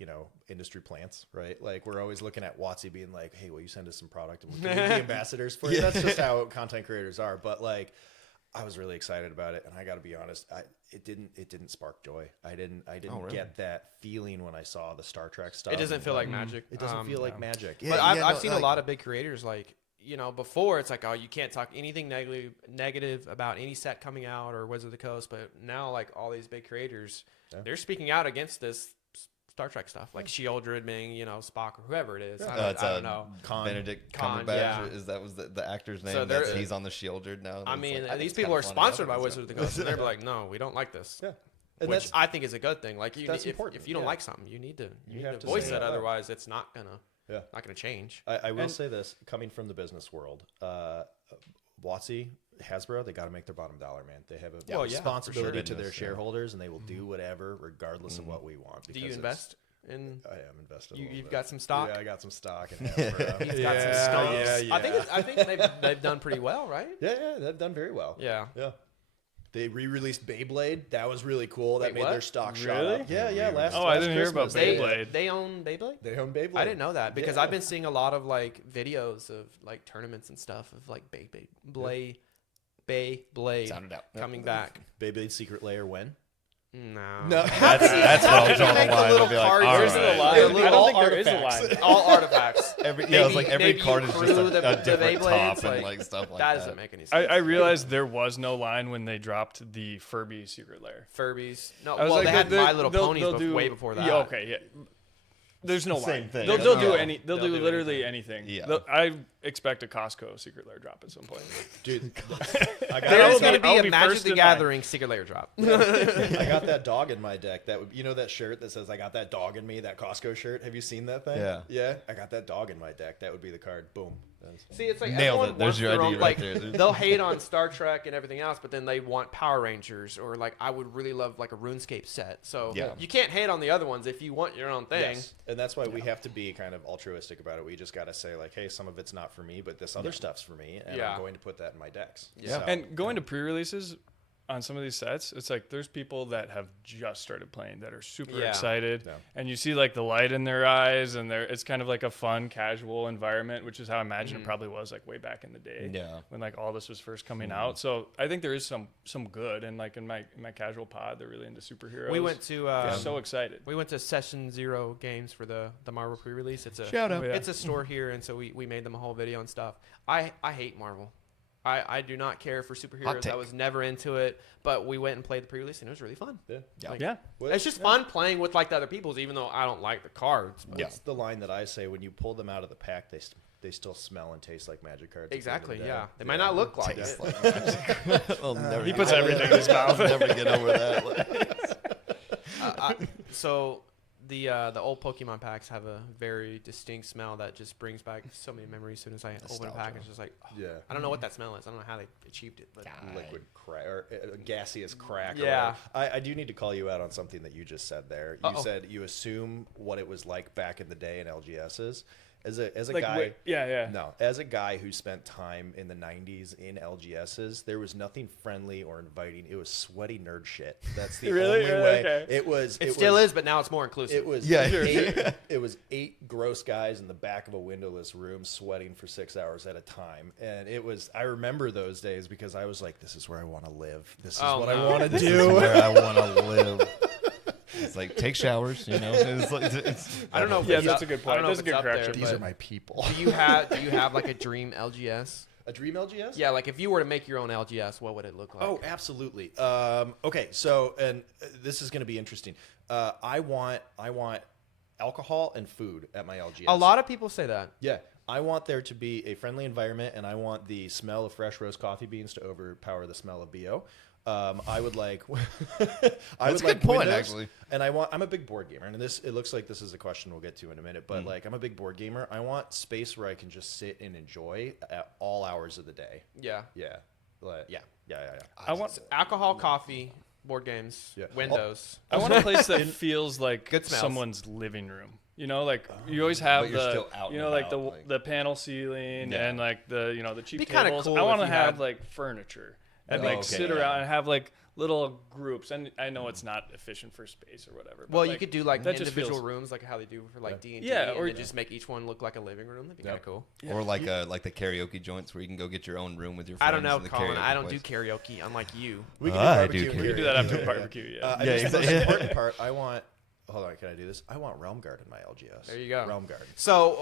industry plants, right? Like we're always looking at WotC being like, hey, will you send us some product and we'll be ambassadors for you? That's just how content creators are. But like, I was really excited about it, and I got to be honest, it didn't spark joy. I didn't get that feeling when I saw the Star Trek stuff. It doesn't feel like Magic. It doesn't feel like Magic. Yeah, but I've seen a lot of big creators like, before it's like, oh, you can't talk anything negative about any set coming out or Wizard of the Coast, but now like all these big creators, they're speaking out against this Star Trek stuff, like Shieldred being, Spock or whoever it is. I don't know. Benedict Cumberbatch was the actor's name. So he's on the Shieldred now. I mean, these people are sponsored by Wizard of the Coast, and they're like, no, we don't like this. Yeah. And which I think is a good thing. Like, if you don't like something, you need to voice it. Otherwise, it's not gonna change. I will say this, coming from the business world, WotC, Hasbro, they got to make their bottom dollar, man. They have a responsibility to their shareholders, and they will do whatever, regardless of what we want. Do you invest in? I am invested. You've got some stock. Yeah, I got some stock in Hasbro. He's got some stocks. Yeah. I think they've done pretty well, right? Yeah, they've done very well. Yeah. They re-released Beyblade. That was really cool. That Wait, made their stock shot Really? up. Yeah. Last I didn't hear about Christmas. Beyblade. They own Beyblade? They own Beyblade. I didn't know that because Yeah. I've been seeing a lot of like videos of like tournaments and stuff of like Beyblade Sounded out. coming back. Beyblade Secret Lair when? No. That's where I'll draw the Make a line. little I'll be like, card. all Where's right. the line? I Little don't think there artifacts. is a line. All artifacts. It's like every Maybe card is you just crew a the different Beyblades, top and like stuff like that that. doesn't make any sense. I realized there was no line when they dropped the Furby Secret Lair. Furbies. No, I was well, like, they had they'll- My Little they'll- Ponies they'll do- way before that. Yeah, okay, yeah. There's no Same line. thing. They'll Yeah. do any. They'll do do literally anything. Yeah. I expect a Costco Secret Lair drop at some point. Dude, I There's got, going to I'll be a be Magic first the in line. Gathering Secret Lair drop. I got that dog in my deck. That would, you know that shirt that says "I got that dog in me." That Costco shirt. Have you seen that thing? Yeah. Yeah. I got that dog in my deck. That would be the card. Boom. See, it's like Nailed everyone it. There's wants your their ID own, right like, there. they'll hate on Star Trek and everything else, but then they want Power Rangers or like I would really love like a RuneScape set. So Yeah. you can't hate on the other ones if you want your own thing. Yes. And that's why we have to be kind of altruistic about it. We just got to say like, hey, some of it's not for me, but this other stuff's for me, and Yeah. I'm going to put that in my decks. Yeah. So, And going to pre-releases on some of these sets, it's like there's people that have just started playing that are super Yeah. excited, Yeah. and you see like the light in their eyes, and it's kind of like a fun, casual environment, which is how I imagine it probably was like way back in the day, Yeah. when like all this was first coming out. So I think there is some good, and like in my casual pod, they're really into superheroes. We went to They're so excited. we went to Session Zero Games for the Marvel pre-release. It's a Shout out. Oh, yeah. It's a store here, and so we made them a whole video and stuff. I hate Marvel. I do not care for superheroes. take. I was never into it, but we went and played the pre-release, and it was really fun. Yeah. Like, Yeah. What- It's just fun playing with like the other people's, even though I don't like the cards. But What's the line that I say when you pull them out of the pack? They still smell and taste like magic cards. at the end of Exactly. the day. Yeah. They might not look like Tastes it. like magic. I'll never He get puts over everything that. in his mouth. I'll never get over that. So the old Pokemon packs have a very distinct smell that just brings back so many memories. As soon as I open a pack, it's just like, oh, Yeah. I don't know what that smell is. I don't know how they achieved it, but Liquid crack or gaseous crack. or Yeah. whatever. I do need to call you out on something that you just said there. You Uh-oh. said you assume what it was like back in the day in LGSs. As a Like, guy, yeah. no, as a guy who spent time in the 90s in LGSs, there was nothing friendly or inviting. It was sweaty nerd shit. That's the Really? only way. Okay. it still is, but now it's more inclusive. It was Yeah. it was 8 gross guys in the back of a windowless room sweating for 6 hours at a time, and it was. I remember those days because I was like, "This is where I want to live. This is Oh, what no. I want to This is do." where I want to live. It's like take showers, you know. It's like, I don't know. If Yeah, it's that's up- a good I point. don't know That's if a it's good up there, correction. These but are my people. do you have like a dream LGS? A dream LGS? Yeah, like if you were to make your own LGS, what would it look like? Oh, absolutely. Okay, so and this is going to be interesting. I want alcohol and food at my LGS. A lot of people say that. Yeah, I want there to be a friendly environment, and I want the smell of fresh roast coffee beans to overpower the smell of BO. I would like. That's a good point, actually. And I'm a big board gamer, and it looks like this is a question we'll get to in a minute. But like, I'm a big board gamer. I want space where I can just sit and enjoy at all hours of the day. Yeah. Yeah, yeah. I want Alcohol, coffee, board games, Yeah. windows. I want a place that feels like Good smells. someone's living room. You know, like you always have But you're the, still out you and know, like about, like- the panel ceiling Yeah. and like the cheap Be kinda tables. cool I want if to you have had- like furniture and Oh, like okay, sit yeah. around and have like little groups. And I know it's not efficient for space or whatever. But Well, you like, could do like that just individual feels- rooms, like how they do for like D&D, Yeah, and or- then just make each one look like a living room. That'd be kind of cool. Or like the karaoke joints where you can go get your own room with your friends. I don't know, in the Colin. karaoke I don't place. do karaoke, unlike you. We can I do barbecue care. we here. can do that after a barbecue. Yeah. I Yeah, think the most exactly. important part, I want. Hold on, can I do this? I want Realm Guard in my LGS. There you go. Realm Guard. So,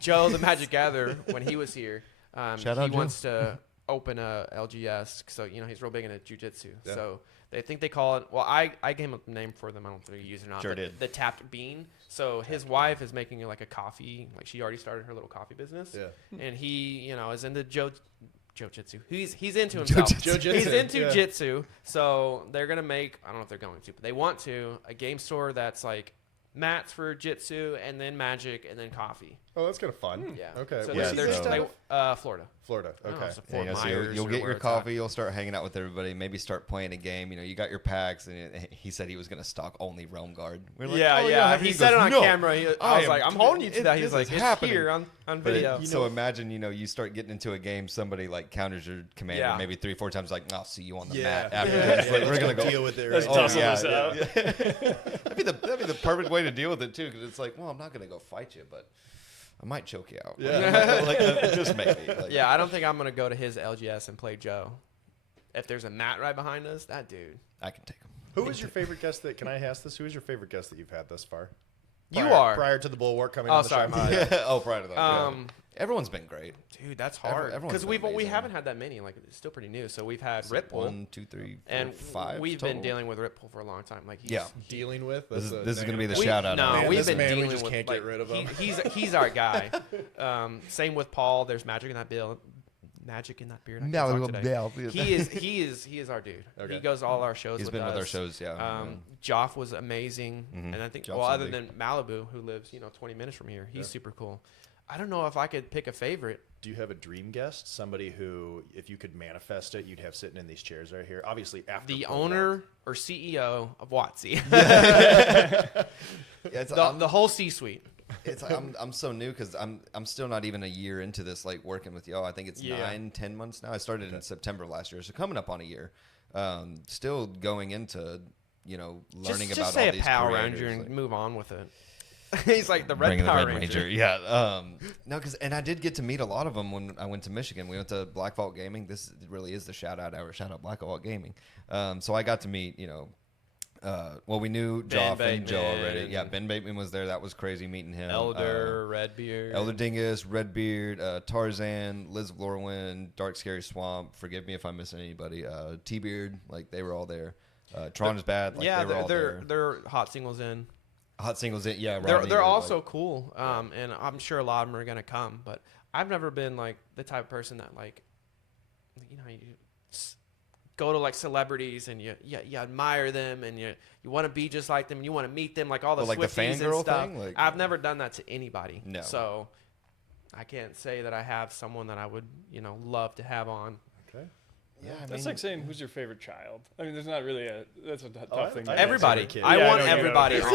Joe, the Magic Gatherer, when he was here, Shout he out, Joe. wants to open a LGS. So, he's real big into jiu-jitsu. Yeah. So they think they call it. Well, I came up with a name for them. I don't know if they're using it or not. Sure but did. The Tapped Bean. So his wife is making like a coffee. Like she already started her little coffee business. Yeah. And he, is into jiu-jitsu. He's into himself. Jiu-jitsu. He's into Yeah. jitsu. So they're gonna make. I don't know if they're going to, but they want to a game store that's like mats for jitsu and then magic and then coffee. Oh, that's kind of fun. Yeah. Okay. So Yeah, they're so- Florida. Florida. I don't know, Okay. it's a Fort So Myers you'll or get where your it's at. coffee. You'll start hanging out with everybody. Maybe start playing a game. You got your packs, and he said he was going to stock only Realm Guard. We're like, Yeah, "Oh, yeah. have you?" He said goes, it on "No, camera. I was like, I'm holding you to that. He This was like, is it's happening." here on But video. so imagine, you start getting into a game, somebody like counters your commander Yeah. maybe 3-4 times, like, I'll see you on the Yeah. mat after Yeah. this. Like, we're gonna go deal with it. Let's Right? tussle this out. that'd be the perfect way to deal with it too, because it's like, well, I'm not gonna go fight you, but I might choke you out. Yeah. Like, just maybe. Like, Yeah, I don't think I'm gonna go to his LGS and play Joe. If there's a mat right behind us, that dude. I can take him. Who is your favorite guest that? Can I ask this? Who is your favorite guest that you've had thus far? You are. Prior to the Bulwark coming. Oh, on the sorry, show? my bad. Yeah. Oh, prior to that. Yeah. Everyone's been great. Dude, that's hard. Everyone's Because been we amazing. haven't had that many. Like, it's still pretty new. So we've had Ripple, 1, 2, 3, 4, and 5 we've total. been dealing with Ripple for a long time. Like, he's, Yeah. Dealing with. This That's is a going to be the name. shout out. No, Man, we've this been man, we dealing just with. can't like, get rid of him. He's our guy. Same with Paul. There's magic in that bill. Magic in that beard. I can't talk today. He is our dude. Okay. He goes all our shows. He's with been us. with our shows, yeah. Joff was amazing, Mhm. and I think Joff's other amazing. than Malibu, who lives 20 minutes from here, he's super cool. I don't know if I could pick a favorite. Do you have a dream guest? Somebody who, if you could manifest it, you'd have sitting in these chairs right here. Obviously, after The Bulwark. owner or CEO of WotC. It's, the whole C-suite. it's like, I'm so new because I'm still not even a year into this, like working with y'all. I think it's 9-10 months now. I started in September last year, so coming up on a year. Still going into learning just about say all a these Power creators, Ranger and like- move on with it. He's like the Red Bringing Power the Red Ranger. Yeah. No, and I did get to meet a lot of them when I went to Michigan. We went to Black Vault Gaming. This really is the shout out Black Vault Gaming. So I got to meet, we knew Joff and Joe already. Yeah, Ben Bateman was there. That was crazy meeting him. Elder, Redbeard. Elder Dingus, Redbeard, Tarzan, Liz of Lorwyn, Dark Scary Swamp. Forgive me if I'm missing anybody. T-Beard, like they were all there. Tron is bad. Like, they were all there. They're hot singles in. Hot singles in, yeah. They're also cool, and I'm sure a lot of them are gonna come. But I've never been like the type of person that you go to like celebrities and you admire them and you want to be just like them and you want to meet them, like all the like the Swifties and fangirl stuff. thing? Like- I've never done that to anybody. No. So I can't say that I have someone that I would love to have on. Okay. Yeah, That's like saying who's your favorite child. I mean, there's not really that's a tough thing. I to Everybody. answer. I Yeah, want I know, everybody you on.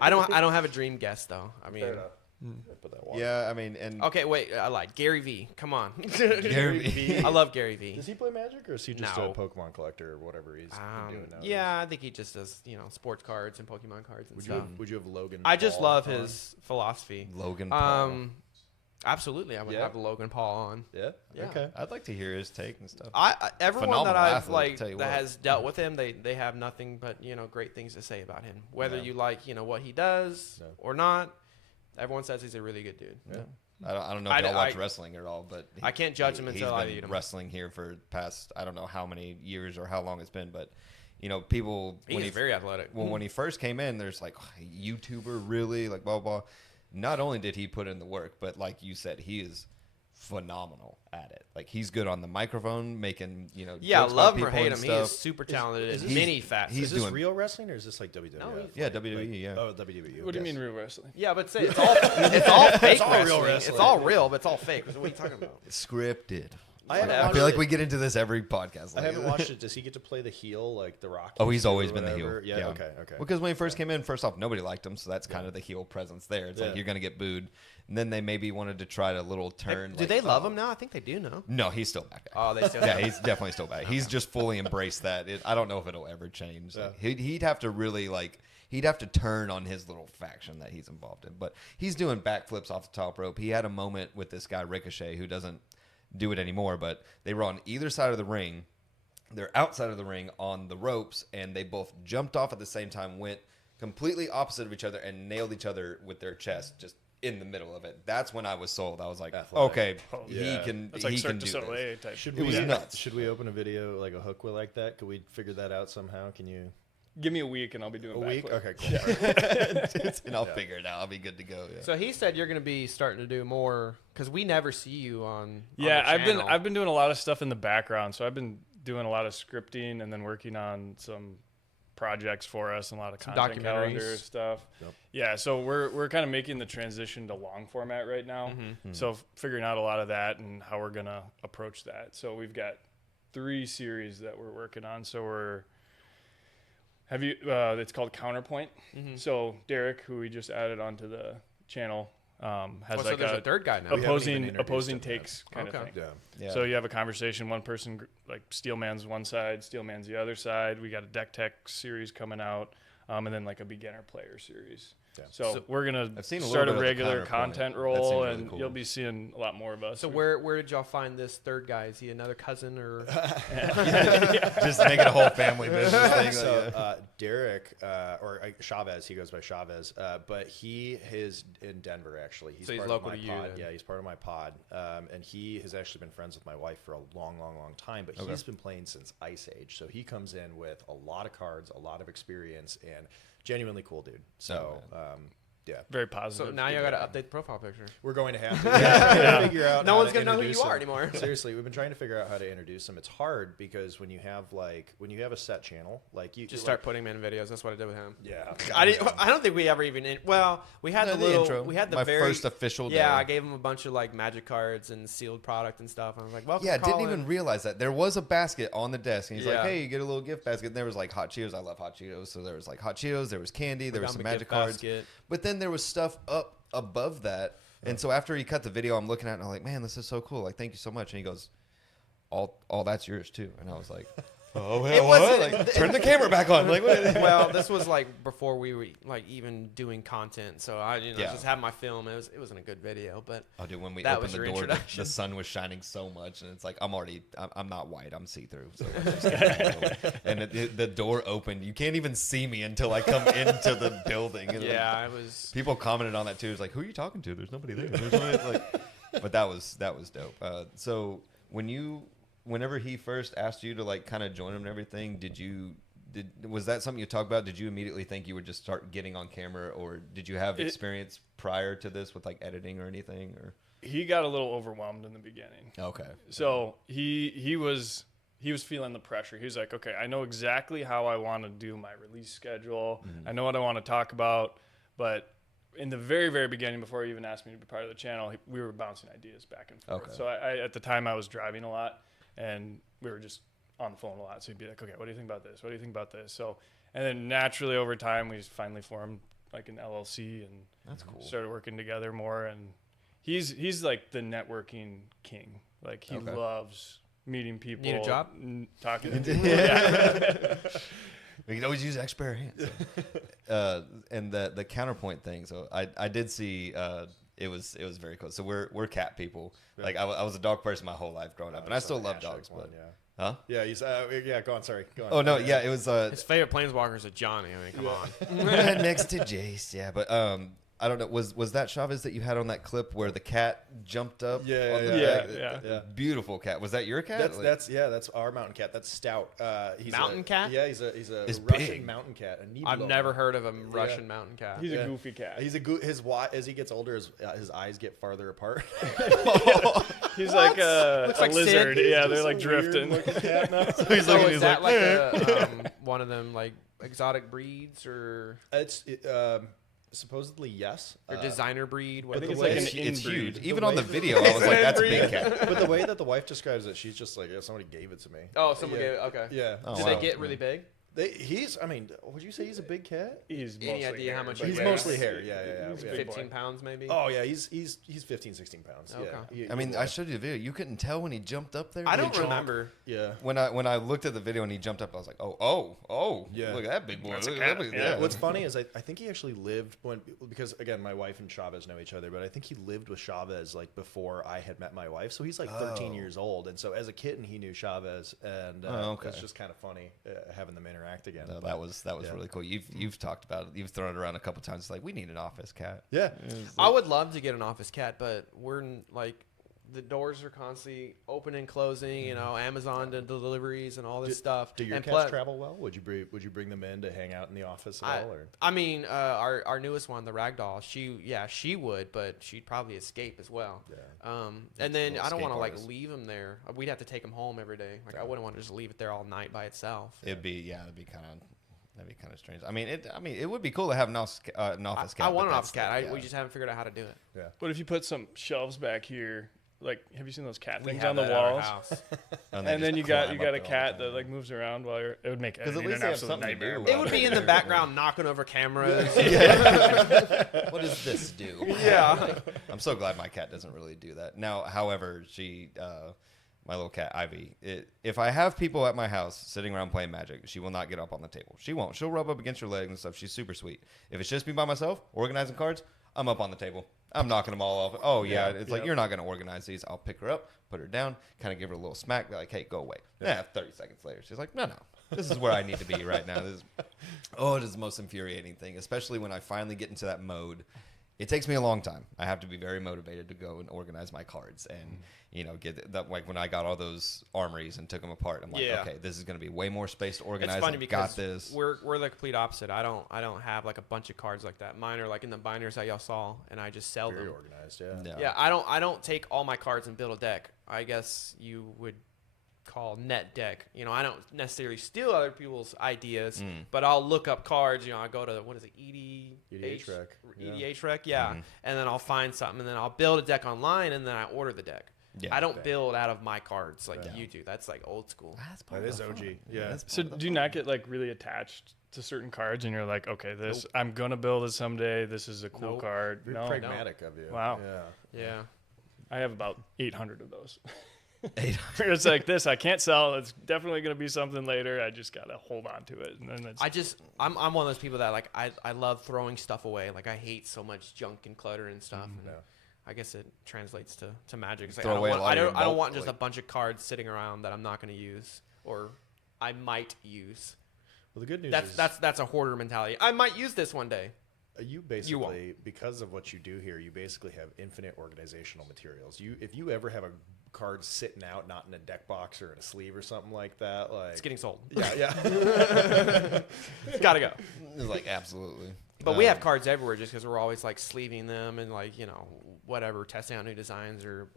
I don't have a dream guest though. I mean, Fair enough. Put that one. Yeah, I mean, and okay, wait, I lied. Gary V. Come on. Gary V. I love Gary V. Does he play Magic, or is he just No. a Pokemon collector or whatever he's been doing now? Yeah, I think he just does, sports cards and Pokemon cards and stuff. Would you have Logan? I just Paul love on? his philosophy. Logan Paul. Absolutely, I would Yeah. have Logan Paul on. Yeah. Yeah. Okay. I'd like to hear his take and stuff. Everyone Phenomenal that I've athlete, tell you that what. has dealt with him, they have nothing but great things to say about him. Whether Yeah. you like what he does No. or not, everyone says he's a really good dude. Yeah. I don't know if y'all watch wrestling at all, but I can't judge him until I he's eat been him. wrestling here for past I don't know how many years or how long it's been, but people He's very athletic. when he first came in, there's like YouTuber really like blah blah. Not only did he put in the work, but like you said, he is phenomenal at it. Like he's good on the microphone, making jokes love about him or people hate and him. He stuff. is super talented is in this- many facets. he's Is this doing- real wrestling or is this like WWE? No, he's- Yeah, WWE. Yeah. Oh, WWE. What do you yes. mean real wrestling? Yeah, but say it's all fake all real wrestling. wrestling. It's all real, but it's all fake. What are you talking about? Scripted. I haven't I watched feel like it. we get into this every podcast. I haven't watched it. Does he get to play the heel like The Rock? Oh, used he's to always or been the heel. whatever? Yeah. Okay. Because when he first came in, first off, nobody liked him, so that's kind of the heel presence there. It's like Yeah. you're gonna get booed, and then they maybe wanted to try to little turn. Do like, they love him now? I think they do now. No, he's still bad guy. Oh, they still. Yeah, he's definitely still bad. He's just fully embraced that. I don't know if it'll ever change. Like, he'd have to really he'd have to turn on his little faction that he's involved in. But he's doing backflips off the top rope. He had a moment with this guy Ricochet who doesn't do it anymore, but they were on either side of the ring. They're outside of the ring on the ropes, and they both jumped off at the same time, went completely opposite of each other, and nailed each other with their chest just in the middle of it. That's when I was sold. I was like, Athletic. okay, yeah. he can That's like he Cirque can du do Soleil this. type. Should It we? was nuts. Should we open a video like a hook with like that? Could we figure that out somehow? Can you? Give me a week and I'll be doing A week? backflip. Okay, cool. And I'll figure it out. I'll be good to go. Yeah. So he said you're going to be starting to do more because we never see you on. Yeah, on the channel. I've been doing a lot of stuff in the background. So I've been doing a lot of scripting and then working on some projects for us and a lot of content calendar stuff. Yep. Yeah, so we're kind of making the transition to long format right now. So figuring out a lot of that and how we're gonna approach that. So we've got 3 series that we're working on. So it's called Counterpoint. So Derek, who we just added onto the channel, has so there's a third guy now. opposing takes kind of thing. Yeah. So you have a conversation. One person, like Steelman's one side, Steelman's the other side. We got a deck tech series coming out, and then like a beginner player series. Yeah. So we're gonna seen a start a little bit of the regular content roll, really and cool. you'll be seeing a lot more of us. So where did y'all find this third guy? Is he another cousin or? Just make it a whole family business thing. So Derek, or Chavez, he goes by Chavez, but he is in Denver actually. He's part local of my to you. pod. Yeah, he's part of my pod, and he has actually been friends with my wife for a long time. But he's been playing since Ice Age, so he comes in with a lot of cards, a lot of experience, and genuinely cool dude. So yeah, very positive. So now you got to update the profile picture. we're going to have to figure out. No how one's to gonna know who introduce you are him. anymore. Seriously, we've been trying to figure out how to introduce him. It's hard because when you have a set channel, like you Just start putting him in videos. That's what I did with him. Yeah, I don't think we ever even. We had the little intro. We had the my very first official day. Yeah, I gave him a bunch of like magic cards and sealed product and stuff. I was like, welcome. Yeah, Collin. didn't even realize that there was a basket on the desk, and he's like, Yeah. "Hey, you get a little gift basket." And there was like hot Cheetos. I love hot Cheetos, so there was like hot Cheetos. There was candy. There was some magic cards. Basket. But then there was stuff up above that. And so after he cut the video, I'm looking at it and I'm like, "Man, this is so cool! Like, thank you so much." And he goes, "All that's yours too." And I was like, "Oh, well, what? Like, turn the camera back on." Like, what? Well, this was like before we were like even doing content, so I just had my film. It wasn't a good video, but Oh, dude, when we that opened was the your door, introduction. the sun was shining so much, and it's like I'm not white, I'm see through. So let's just and the door opened. You can't even see me until I come into the building. And yeah, it was. people commented on that too. It's like, who are you talking to? There's nobody there. There's nobody, like, but that was dope. So whenever he first asked you to like kind of join him and everything, was that something you talked about? Did you immediately think you would just start getting on camera, or did you have experience prior to this with like editing or anything? Or He got a little overwhelmed in the beginning. okay, So he was feeling the pressure. He was like, okay, I know exactly how I want to do my release schedule. I know what I want to talk about. But in the very, very beginning, before he even asked me to be part of the channel, we were bouncing ideas back and forth. Okay. So I at the time I was driving a lot, and we were just on the phone a lot. So he'd be like, okay, what do you think about this? What do you think about this? So, and then naturally over time, we finally formed like an LLC and that's cool. started working together more. And he's like the networking king. Like he loves meeting people. Need a job? Talking to people. Yeah. We can always use extra pair of hands. And the counterpoint thing. So I did see. It was very cool. So we're cat people. Like I was a dog person my whole life growing up, and I still love dogs. But huh? Yeah, he's go on. Sorry, go on. Oh no, yeah, it was. His favorite planeswalker is a Johnny. I mean, come on. Next to Jace, yeah, but I don't know. Was that Chavez that you had on that clip where the cat jumped up? Yeah. Beautiful cat. Was that your cat? That's our mountain cat. That's Stout. He's Mountain cat? Yeah, he's a It's Russian big. mountain cat. I've never heard of a Russian mountain cat. He's a goofy cat. He's as he gets older, his eyes get farther apart. He's like a like lizard. Sid. Yeah, they're like drifting. Cat now. So he's looking. Is He's that like, one of them like exotic breeds or Supposedly yes. or designer breed? I think it's way- like an it's inbreed. huge. Even The on the way- video, I was like, "That's a big cat." But the way that the wife describes it, she's just like, somebody gave it to me. Oh, someone gave it. Okay. Yeah. Oh, Did wow. they get really big? Would you say he's a big cat? He's Any mostly idea how hair, much but he He's weighs? mostly hair. Yeah. He's a yeah. big 15 boy. pounds maybe. Oh yeah, he's 15, 16 pounds. Okay. Yeah. I mean, I showed you the video. You couldn't tell when he jumped up there. I Did don't he jump? remember. Yeah. When I looked at the video and he jumped up, I was like, oh, Yeah. look at that big boy. That's a Look at that cat. big, Yeah. What's funny is I think he actually lived because again my wife and Chavez know each other, but I think he lived with Chavez like before I had met my wife. So he's like 13 years old, and so as a kitten he knew Chavez, and okay. it's just kind of funny having them interact again. No, that was really cool. You've talked about it. You've thrown it around a couple times. It's like, we need an office cat. Yeah. I would love to get an office cat, but like the doors are constantly open and closing. You know, Amazon deliveries and all this stuff. Do your and cats travel well? Would you bring them in to hang out in the office at all? Or? I mean, our newest one, the ragdoll, she would, but she'd probably escape as well. Yeah. And then I don't want to like artist. leave him there. We'd have to take him home every day. Like I wouldn't want to just leave it there all night by itself. It'd be kind of That'd be kind of strange. I mean, it would be cool to have an office cat. I want an office cat. We just haven't figured out how to do it. Yeah. What if you put some shelves back here? Like, have you seen those cat things have on the that at our walls? house. And then you got a cat that like moves around while it would make Because at editing least an they have absolute something to nightmare. do. It would be in the background knocking over cameras. What does this do? Yeah. I'm so glad my cat doesn't really do that. Now, however, my little cat Ivy, if I have people at my house sitting around playing Magic, she will not get up on the table. She won't. She'll rub up against your legs and stuff. She's super sweet. If it's just me by myself organizing cards, I'm up on the table. I'm knocking them all off. Oh, yeah. It's like, you're not going to organize these. I'll pick her up, put her down, kind of give her a little smack, be like, hey, go away. Yeah. 30 seconds later, she's like, no. This is where I need to be right now. It is the most infuriating thing, especially when I finally get into that mode. It takes me a long time. I have to be very motivated to go and organize my cards and, get that. Like when I got all those armories and took them apart, I'm like, okay, this is going to be way more space to organize. It's funny because got this. We're the complete opposite. I don't have like a bunch of cards like that. Mine are like in the binders that y'all saw, and I just sell Very them. organized, Yeah, I don't take all my cards and build a deck. I guess you would call net deck. I don't necessarily steal other people's ideas, but I'll look up cards. I go to what is it, EDH Rec. EDH Rec, and then I'll find something, and then I'll build a deck online, and then I order the deck. Yeah, I don't build out of my cards like you do. That's like old school. That is OG. Yeah. So do you not get like really attached to certain cards, and you're like, okay, I'm gonna build it someday. This is a cool card. Very pragmatic of you. Wow. Yeah. I have about 800 of those. It's like this. I can't sell. It's definitely going to be something later. I just got to hold on to it. And then I'm one of those people that like I love throwing stuff away. Like I hate so much junk and clutter and stuff. And I guess it translates to Magic. It's like, I don't want just a bunch of cards sitting around that I'm not going to use or I might use. Well, the good news is that's a hoarder mentality. I might use this one day. You basically, because of what you do here, you basically have infinite organizational materials. If you ever have a card sitting out, not in a deck box or in a sleeve or something like that, like it's getting sold. Yeah. It's gotta go. It's like absolutely. But we have cards everywhere just because we're always like sleeving them and like whatever, testing out new designs or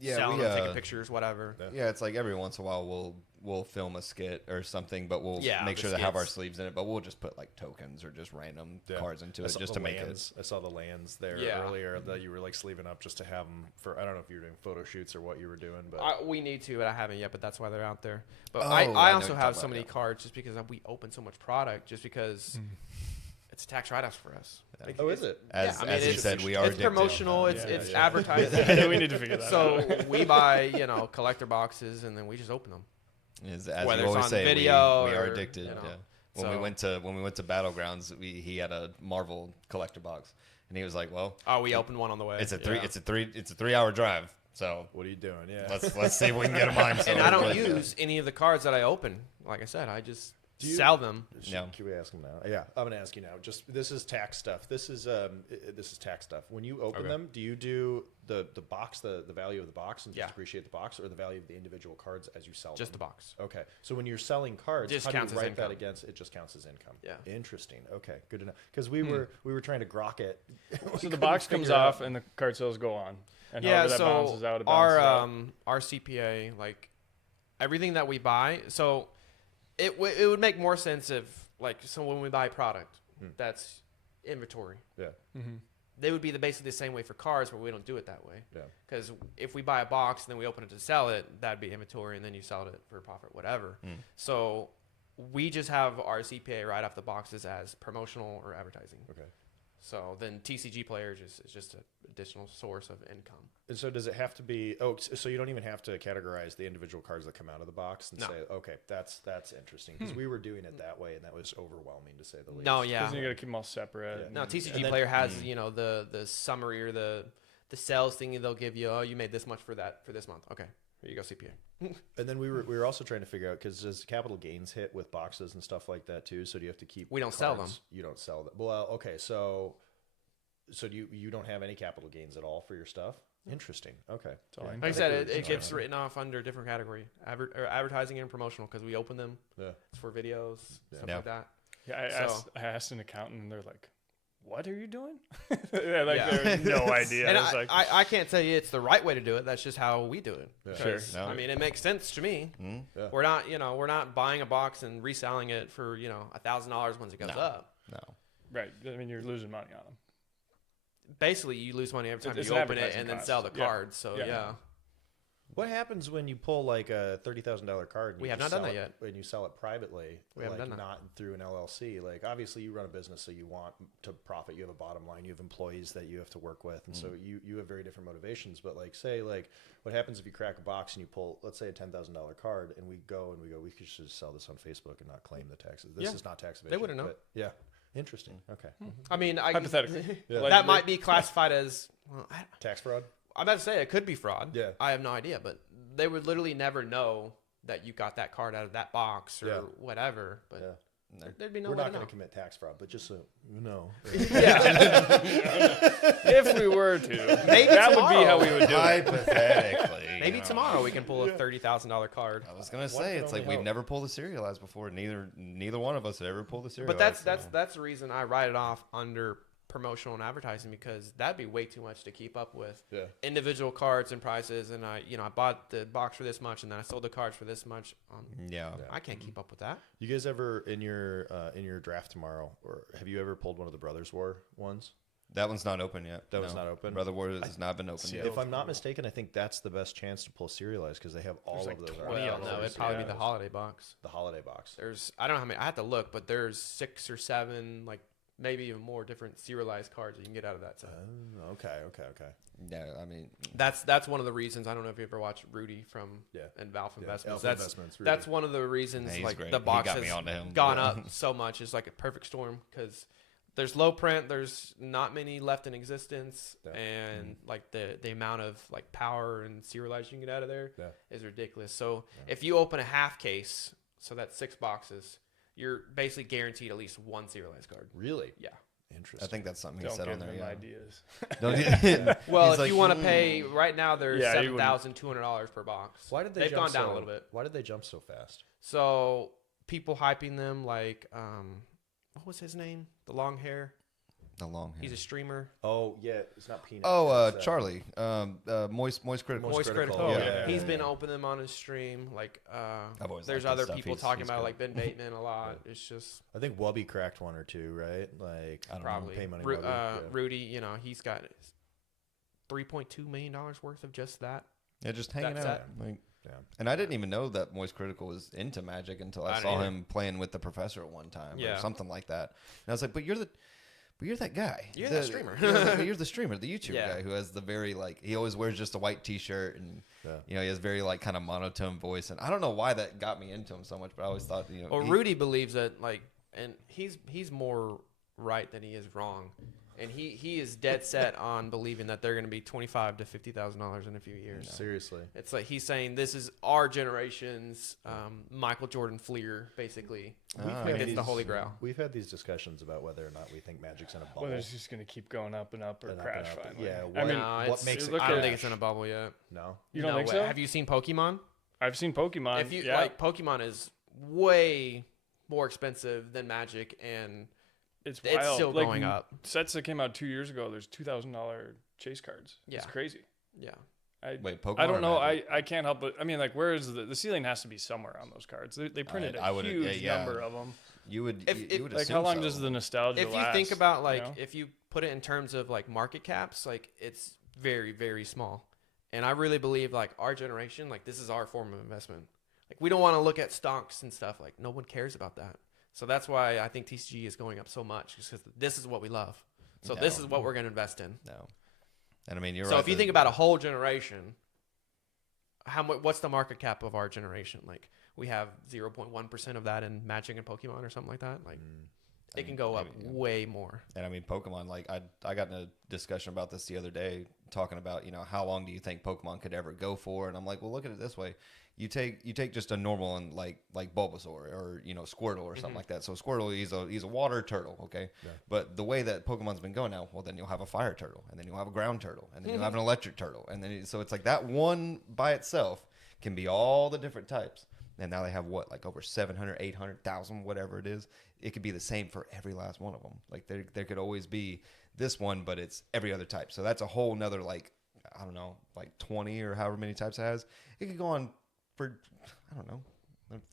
selling them, taking pictures, whatever. Yeah, it's like every once in a while we'll film a skit or something, but we'll make sure to have our sleeves in it. But we'll just put like tokens or just random cards into it just to make it. I saw the lands there earlier that you were like sleeving up just to have them for. I don't know if you were doing photo shoots or what you were doing, but we need to, but I haven't yet. But that's why they're out there. But I also have so many cards just because we open so much product, just because. It's tax write-offs for us. Oh, is it? As you said, we are. It's promotional. It's advertising. We need to figure that out. So we buy, collector boxes, and then we just open them. As whether you always say, video we are addicted. When we went to Battlegrounds, he had a Marvel collector box, and he was like, "Well, we opened one on the way. It's a 3-hour drive. So what are you doing? Yeah, let's see if we can get them on." And I don't use any of the cards that I open. Like I said, I just sell them. Can we ask him now? Yeah, I'm gonna ask you now. Just this is tax stuff. This is tax stuff. When you open them, do you do the box, the value of the box, and just depreciate the box, or the value of the individual cards as you sell them? Just the box. Okay. So when you're selling cards, just how counts do you write as income. that against? It just counts as income. Yeah. Interesting. Okay. Good to know. Because we were trying to grok it. So the box comes off and the card sales go on. And that bounces out, it bounces out. Our CPA, like everything that we buy, so. It would make more sense if, when we buy product, that's inventory. Yeah. Mm-hmm. They would be basically the same way for cars, but we don't do it that way. Yeah. Because if we buy a box and then we open it to sell it, that'd be inventory, and then you sell it for a profit, whatever. So we just have our CPA right off the boxes as promotional or advertising. Okay. So then TCG players is just an additional source of income. And so does it have to be? Oh, so you don't even have to categorize the individual cards that come out of the box and say, okay, that's interesting, because we were doing it that way, and that was overwhelming to say the least. No, yeah, because you got to keep them all separate. No, TCG player has the summary or the sales thing they'll give you. Oh, you made this much for this month. Okay, here you go, CPA. And then we were also trying to figure out, because does capital gains hit with boxes and stuff like that too? So do you have to keep? We don't sell them. You don't sell them. Well, okay, so do you don't have any capital gains at all for your stuff? Interesting. Okay. Like I said, it gets written off under a different category, advertising and promotional, because we open them. Yeah. It's for videos, stuff like that. Yeah, I asked an accountant, and they're like, what are you doing? They have no idea. And I can't tell you it's the right way to do it. That's just how we do it. Sure. No. I mean, it makes sense to me. Yeah. We're not buying a box and reselling it for, $1,000 once it goes up. No. Right. I mean, you're losing money on them. Basically, you lose money every time you open it and then sell the cards. So, yeah. What happens when you pull like a $30,000 card? And we have not done that yet. When you sell it privately, we haven't done that. Not through an LLC. Like obviously, you run a business, so you want to profit. You have a bottom line. You have employees that you have to work with, and so you have very different motivations. But what happens if you crack a box and you pull, let's say, a $10,000 card, and we could just sell this on Facebook and not claim the taxes. This is not tax evasion. They wouldn't know. But, yeah. Interesting. Okay. I mean, hypothetically, that might be classified as tax fraud. I'm about to say it could be fraud. Yeah. I have no idea, but they would literally never know that you got that card out of that box or whatever. But there'd be no way to know. We're not going to commit tax fraud, but just so you know. Yeah. If we were to, maybe that tomorrow. would be how we would do it. Hypothetically. Maybe tomorrow we can pull a $30,000 card. I was gonna say it's like we've never pulled a serialized before. Neither one of us had ever pulled a serialized. But that's the reason I write it off under promotional and advertising, because that'd be way too much to keep up with individual cards and prices. And I bought the box for this much, and then I sold the cards for this much. I can't keep up with that. You guys ever in your draft tomorrow, or have you ever pulled one of the Brothers War ones? That one's not open yet. That one's not open. Brother War has not been open yet. If I'm not mistaken, I think that's the best chance to pull serialized because they have all of those. No, it'd probably be the holiday box. The holiday box. I don't know how many. I have to look, but there's 6 or 7, like maybe even more different serialized cards that you can get out of that set. Oh, okay. Yeah, I mean that's one of the reasons. I don't know if you ever watched Rudy from and Valve Investments. That's one of the reasons the box has gone up so much. It's like a perfect storm because there's low print, there's not many left in existence, and like the amount of like power and serialized you can get out of there is ridiculous. So if you open a half case, so that's 6 boxes, you're basically guaranteed at least 1 serialized card. Really? Yeah. Interesting. I think that's something he said on there. Ideas. Well, if you want to pay right now, they're $7,200 per box. Why did they've gone down a little bit? Why did they jump so fast? So people hyping them like what was his name? The long hair. He's a streamer. Oh yeah, it's not Peanut. Oh, Charlie. Moist Critical. Moist Critical. Yeah. He's been opening them on his stream. Like, there's other people talking about like Ben Bateman a lot. It's just. I think Wubby cracked 1 or 2, right? Like, I don't probably. Know, pay money. Rudy, he's got $3.2 million worth of just that. Yeah, just hanging out. And I didn't even know that Moist Critical was into Magic until I saw him playing with the professor at one time or something like that. And I was like, but you're that guy. You're the streamer. You're the streamer, the YouTube guy who has the very he always wears just a white T-shirt and he has very kind of monotone voice. And I don't know why that got me into him so much, but I always thought Well, Rudy believes that and he's more right than he is wrong. And he is dead set on believing that they're going to be $25,000 to $50,000 in a few years. Seriously, it's like he's saying this is our generation's Michael Jordan Fleer, basically. It's the holy grail. We've had these discussions about whether or not we think Magic's in a bubble. Whether it's just going to keep going up and up or crash finally. Yeah, what makes it? I don't think it's in a bubble yet. No, you don't think so? Have you seen Pokemon? I've seen Pokemon. If you Pokemon is way more expensive than Magic and. It's still going up. Sets that came out 2 years ago, there's $2,000 chase cards. Yeah. It's crazy. Yeah. Wait, Pokemon? I don't know. I can't help but, I mean, where is the ceiling has to be somewhere on those cards. They printed a huge number of them. You would assume how long does the nostalgia last? If you think about, if you put it in terms of, market caps, it's very, very small. And I really believe, our generation, this is our form of investment. We don't want to look at stocks and stuff. No one cares about that. So that's why I think TCG is going up so much, because this is what we love. So this is what we're going to invest in. No, and I mean you're right. So if you think about a whole generation, what's the market cap of our generation? We have 0.1% of that in Magic and Pokemon or something like that. It can go up way more. And I mean Pokemon. I got in a discussion about this the other day, talking about how long do you think Pokemon could ever go for? And I'm like, well, look at it this way. You take just a normal and like Bulbasaur or Squirtle or something like that. So Squirtle, he's a water turtle, okay. Yeah. But the way that Pokemon's been going now, well, then you'll have a fire turtle, and then you'll have a ground turtle, and then you'll have an electric turtle, and then so it's like that one by itself can be all the different types. and now they have what, like over 700, 800,000, whatever it is. It could be the same for every last one of them. Like there could always be this one, but it's every other type. So that's a whole nother, like, I don't know, like 20 or however many types it has. It could go on for, I don't know,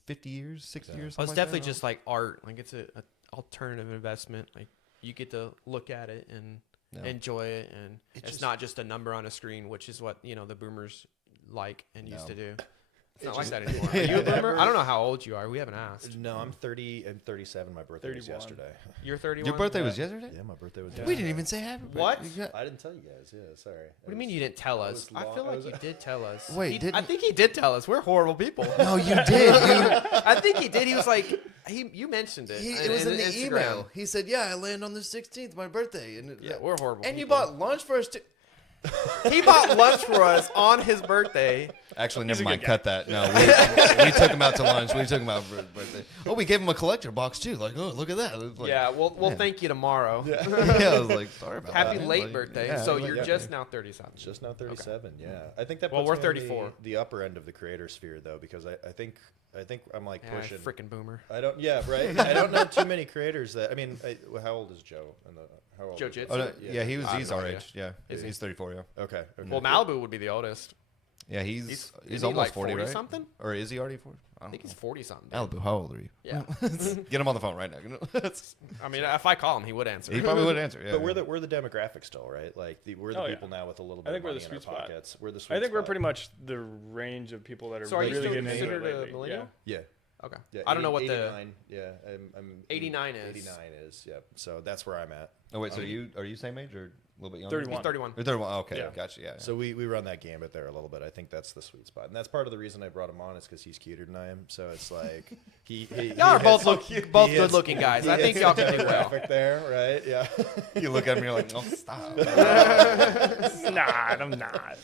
50 years, 60 years. Well, it's definitely just like art. Like it's a alternative investment. Like you get to look at it and enjoy it, and it's not just a number on a screen, which is what the boomers like and used to do. It's not like that anymore. Are you a boomer? I don't know how old you are. We haven't asked. No, I'm 30 and 37. My birthday was yesterday. You're 31? Your birthday was yesterday? Yeah, my birthday was yesterday. We didn't even say happy birthday. What? I didn't tell you guys. Yeah, sorry. What do you mean you didn't tell us? I feel like you did tell us. Wait, I think he did tell us. We're horrible people. No, you did. I think he did. He was like, you mentioned it. It was in the email. He said, "Yeah, I land on the 16th, my birthday." And we're horrible. And you bought lunch for us too. He bought lunch for us on his birthday. Actually, never mind. Cut that. No, we took him out to lunch. We took him out for his birthday. Oh, we gave him a collector box too. Like, oh, look at that. Like, yeah, we'll thank you tomorrow. Yeah. I was like, sorry about that. Happy late birthday. Yeah, so you're just now 37. Just now 37. Okay. Yeah, I think that. Well, puts we're me in 34. The upper end of the creator sphere though, because I think I'm like pushing. Freaking boomer. I don't. Yeah, right. I don't know too many creators that. I mean, how old is Joe? How old? Joe Jitsu? Oh, no, yeah, he's our age. Yeah, he's 34. Yeah. Okay. Well, Malibu would be the oldest. Yeah, he's almost like 40, right? something. Or is he already 40? I think he's 40 something. Malibu, how old are you? Yeah. Get him on the phone right now. I mean, if I call him, he would answer. He probably would answer. Yeah. But we're the demographic still, right? Like we're the people now with a little bit of money in our pockets. We're the sweet spot. I think we're pretty much the range of people that are so really getting into it lately. A millennial? Yeah. Okay. Yeah, I don't know what 89, yeah, I'm 89 is. 89 is, yeah. So that's where I'm at. Oh wait, so are you same age or a little bit younger? 31. He's 31. You're 31. Okay, Yeah. Gotcha. Yeah. So we run that gambit there a little bit. I think that's the sweet spot, and that's part of the reason I brought him on is because he's cuter than I am. So it's like y'all are both good-looking guys. I think y'all can do well. There, right? Yeah. You look at me, you're like, oh, stop. I'm not.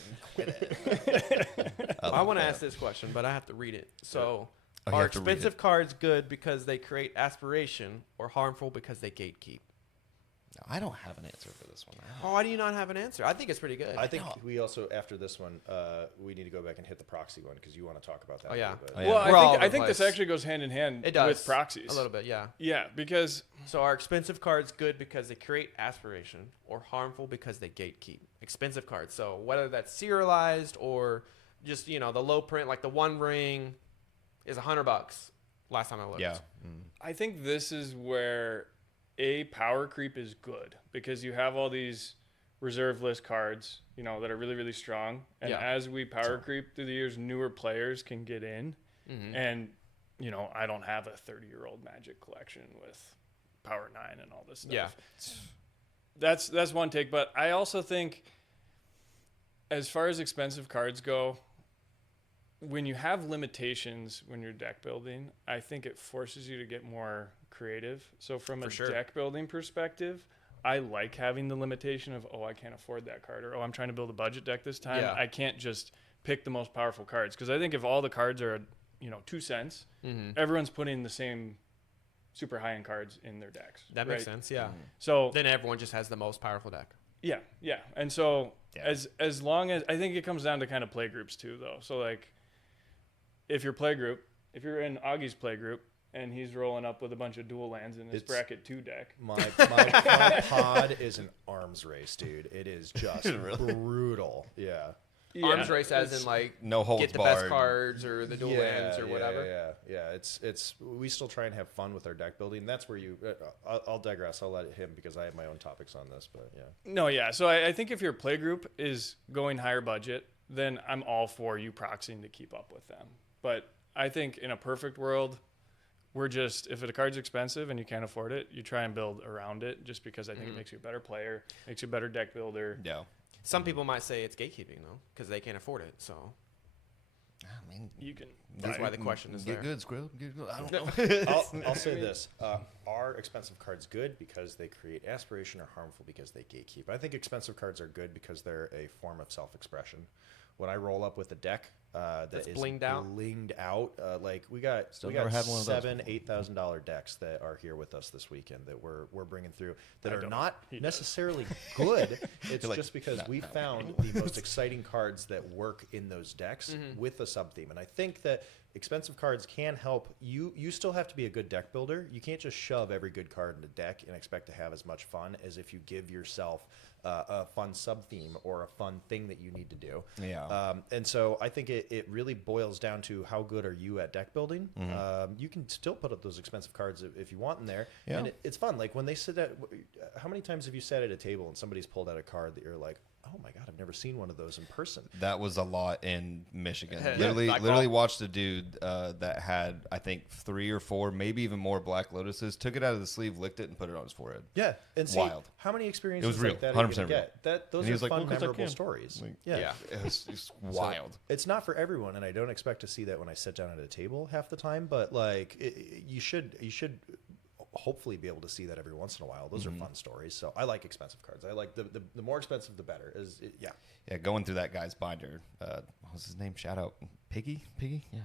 I want to ask this question, but I have to read it. So. Are expensive cards good because they create aspiration or harmful because they gatekeep? No, I don't have an answer for this one. Oh, why do you not have an answer? I think it's pretty good. I think we also, after this one, we need to go back and hit the proxy one because you want to talk about that. Oh, yeah. Well, I think this actually goes hand in hand with proxies. A little bit, yeah. Yeah, because... So are expensive cards good because they create aspiration or harmful because they gatekeep? Expensive cards. So whether that's serialized or just, the low print, like the One Ring... is $100 last time I looked. Yeah. I think this is where power creep is good because you have all these reserve list cards, that are really, really strong. And as we power creep through the years, newer players can get in. Mm-hmm. And, I don't have a 30-year-old Magic collection with Power 9 and all this stuff. Yeah. That's one take. But I also think as far as expensive cards go, when you have limitations when you're deck building, I think it forces you to get more creative. So from deck building perspective, I like having the limitation of, I can't afford that card, or, I'm trying to build a budget deck this time. Yeah. I can't just pick the most powerful cards. Because I think if all the cards are, 2 cents, everyone's putting the same super high-end cards in their decks. That makes sense, yeah. So then everyone just has the most powerful deck. Yeah. And so as long as, I think it comes down to kind of play groups too, though. So like, if you're in Augie's play group and he's rolling up with a bunch of dual lands in his bracket 2 deck. My pod is an arms race, dude. It is just brutal. Yeah. Arms race as in like no holds get the barred. Best cards or the dual lands or whatever. Yeah. It's we still try and have fun with our deck building. That's where you. I'll digress. I'll let him because I have my own topics on this. But yeah. No, yeah. So I think if your play group is going higher budget, then I'm all for you proxying to keep up with them. But I think in a perfect world, we're just, if a card's expensive and you can't afford it, you try and build around it just because I think it makes you a better player, makes you a better deck builder. Yeah. Some people might say it's gatekeeping, though, because they can't afford it. So, I mean, you can. That's why the question is there. Get good, Squirrel. Get good. I don't know. I'll say this. Are expensive cards good because they create aspiration or harmful because they gatekeep? I think expensive cards are good because they're a form of self-expression. When I roll up with a deck that's blinged out, like we got $7,000-$8,000 decks that are here with us this weekend that we're bringing through that are not necessarily good. It's just because we found the most exciting cards that work in those decks with a sub theme, and I think that expensive cards can help you. You still have to be a good deck builder. You can't just shove every good card in a deck and expect to have as much fun as if you give yourself a fun sub theme or a fun thing that you need to do. Yeah. And so I think it really boils down to how good are you at deck building. You can still put up those expensive cards if you want in there. Yeah. And it's fun. Like when they sit at, how many times have you sat at a table and somebody's pulled out a card that you're like, oh my God, I've never seen one of those in person. That was a lot in Michigan. Yeah, literally watched a dude that had, I think, 3 or 4, maybe even more Black Lotuses, took it out of the sleeve, licked it, and put it on his forehead. Yeah. And see, Wild. how many experiences It was real, like that are you 100% gonna real. get? Those And he are was like, fun, well, 'cause I memorable can. stories. Like, yeah. It's wild. It's not for everyone, and I don't expect to see that when I sit down at a table half the time, but like you should hopefully be able to see that every once in a while. Those are fun stories. So I like expensive cards. I like the more expensive the better. Yeah, going through that guy's binder. What was his name? Shout out Piggy. Yeah,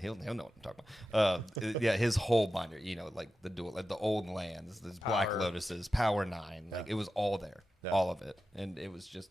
he'll know what I'm talking about. Yeah, his whole binder. You know, like the dual, like the old lands, there's Black Lotuses, Power 9. Like it was all there, all of it, and it was just.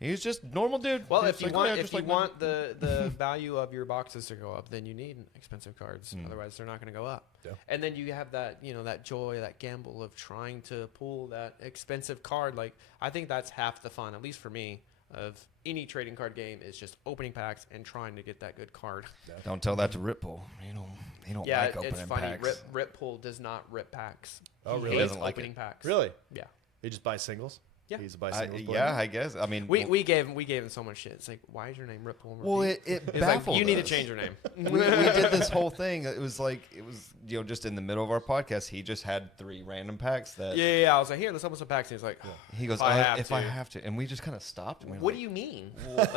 He was just normal dude. Well, if you want the value of your boxes to go up, then you need expensive cards. Otherwise, they're not going to go up. Yeah. And then you have that, that joy, that gamble of trying to pull that expensive card. Like, I think that's half the fun, at least for me, of any trading card game is just opening packs and trying to get that good card. Yeah. Don't tell that to Rip Pull. They don't like opening it's funny. packs. Rip Pull does not rip packs. Oh, really? He He hates doesn't like opening it. packs. Really? Yeah. He just buys singles? Yeah. He's a buy singles boy? Yeah, I guess. I mean, We gave him so much shit. It's like, why is your name Rip Pull? well, it It's baffled like, you need to us. change your name. we did this whole thing. It was just in the middle of our podcast. He just had 3 random packs that Yeah. I was like, here, let's open some packs. And he's like, he goes, if I have if to. I have to, and we just kind of stopped. And we were what like, do you mean? what?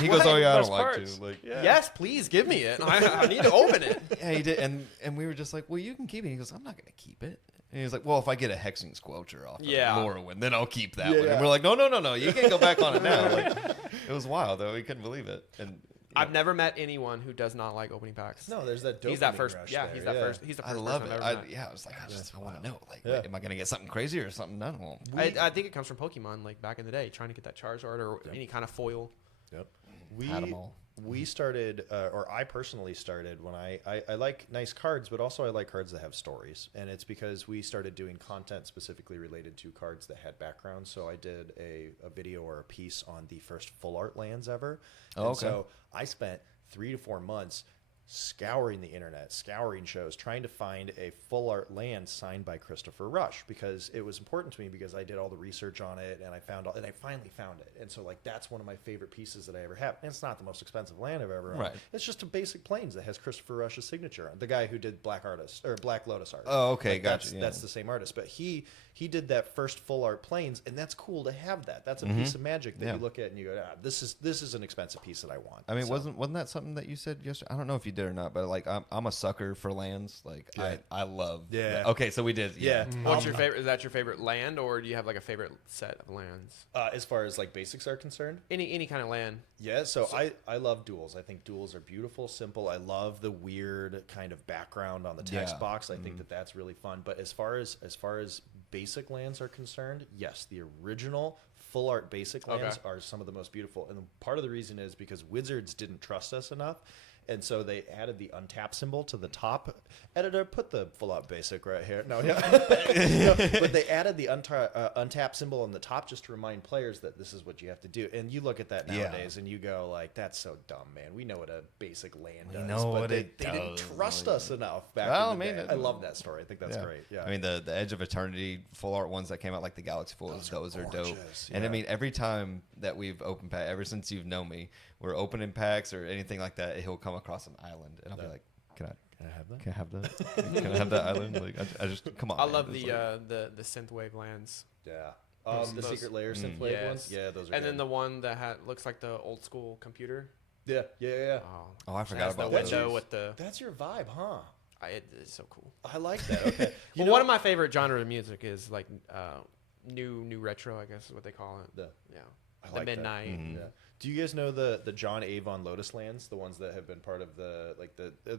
He goes, oh yeah, I Best don't like parts. to. Like, Yes, please give me it. I need to open it. yeah, he did, and we were just like, well, you can keep it. He goes, I'm not gonna keep it. And he was like, well, if I get a Hexing Squelcher off of Morrowind, then I'll keep that one. And we're like, no, you can't go back on it now. Like, it was wild though. We couldn't believe it. And I've never met anyone who does not like opening packs. No, there's that dopamine He's that first. rush Yeah, there. he's that first. He's the first. I love person it. I've ever met. I was like, I want to know. Like, Yeah. am I gonna get something crazy or something? I don't know. I think it comes from Pokemon, like back in the day, trying to get that Charizard or any kind of foil. Yep. Had 'em all. We started, or I personally started when I like nice cards, but also I like cards that have stories. And it's because we started doing content specifically related to cards that had backgrounds. So I did a video or a piece on the first full art lands ever. Oh, and okay. so I spent 3 to 4 months scouring the internet, scouring shows, trying to find a full art land signed by Christopher Rush, because it was important to me, because I did all the research on it and I finally found it. And so like that's one of my favorite pieces that I ever have. And it's not the most expensive land I've ever owned. Right. It's just a basic plains that has Christopher Rush's signature on it. The guy who did Black Lotus art. Oh, okay, Like, gotcha. That's the same artist, but he did that first full art plains, and that's cool to have that. That's a piece of magic that Yeah. you look at and you go, this is an expensive piece that I want. I mean, So- wasn't that something that you said yesterday? I don't know if you did or not, but like I'm a sucker for lands. Like Yeah. I love. Yeah. Okay, so we did. Yeah. What's your favorite? Is that your favorite land, or do you have like a favorite set of lands? As far as like basics are concerned, Any kind of land. yeah. So I love duels. I think duels are beautiful, simple. I love the weird kind of background on the text Yeah. box. I think that that's really fun. But as far as basic lands are concerned, yes, the original full art basic lands are some of the most beautiful. And part of the reason is because Wizards didn't trust us enough. And so they added the untap symbol to the top. Editor, put the full out basic right here. No, yeah. No, but they added the untap symbol on the top just to remind players that this is what you have to do. And you look at that nowadays and you go like, that's so dumb, man. We know what a basic land does. know but what they it didn't does. trust us enough back Well, in the I mean, day. I love that story. I think that's great. Yeah. I mean, the Edge of Eternity full art ones that came out, like the Galaxy Fulls, those are dope. gorgeous, And I yeah. mean, every time that we've opened pack, ever since you've known me, we're opening packs or anything like that, he'll come across an island, and I'll be like, Can I have that? Can I have that? Can I have that island? Like, I just come on. I man. love It's the like- the synthwave lands. Yeah. Those- The those- secret layer synthwave Yes. ones. Yeah, those are And good. then the one that looks like the old school computer. Yeah. Oh, I forgot has the about window those. with the. That's your vibe, huh? It's so cool. I like that. Okay. Well, one of my favorite genres of music is like new retro, I guess is what they call it. Yeah. I The like that. midnight. Mm-hmm. Yeah. Do you guys know the John Avon Lotus lands? The ones that have been part of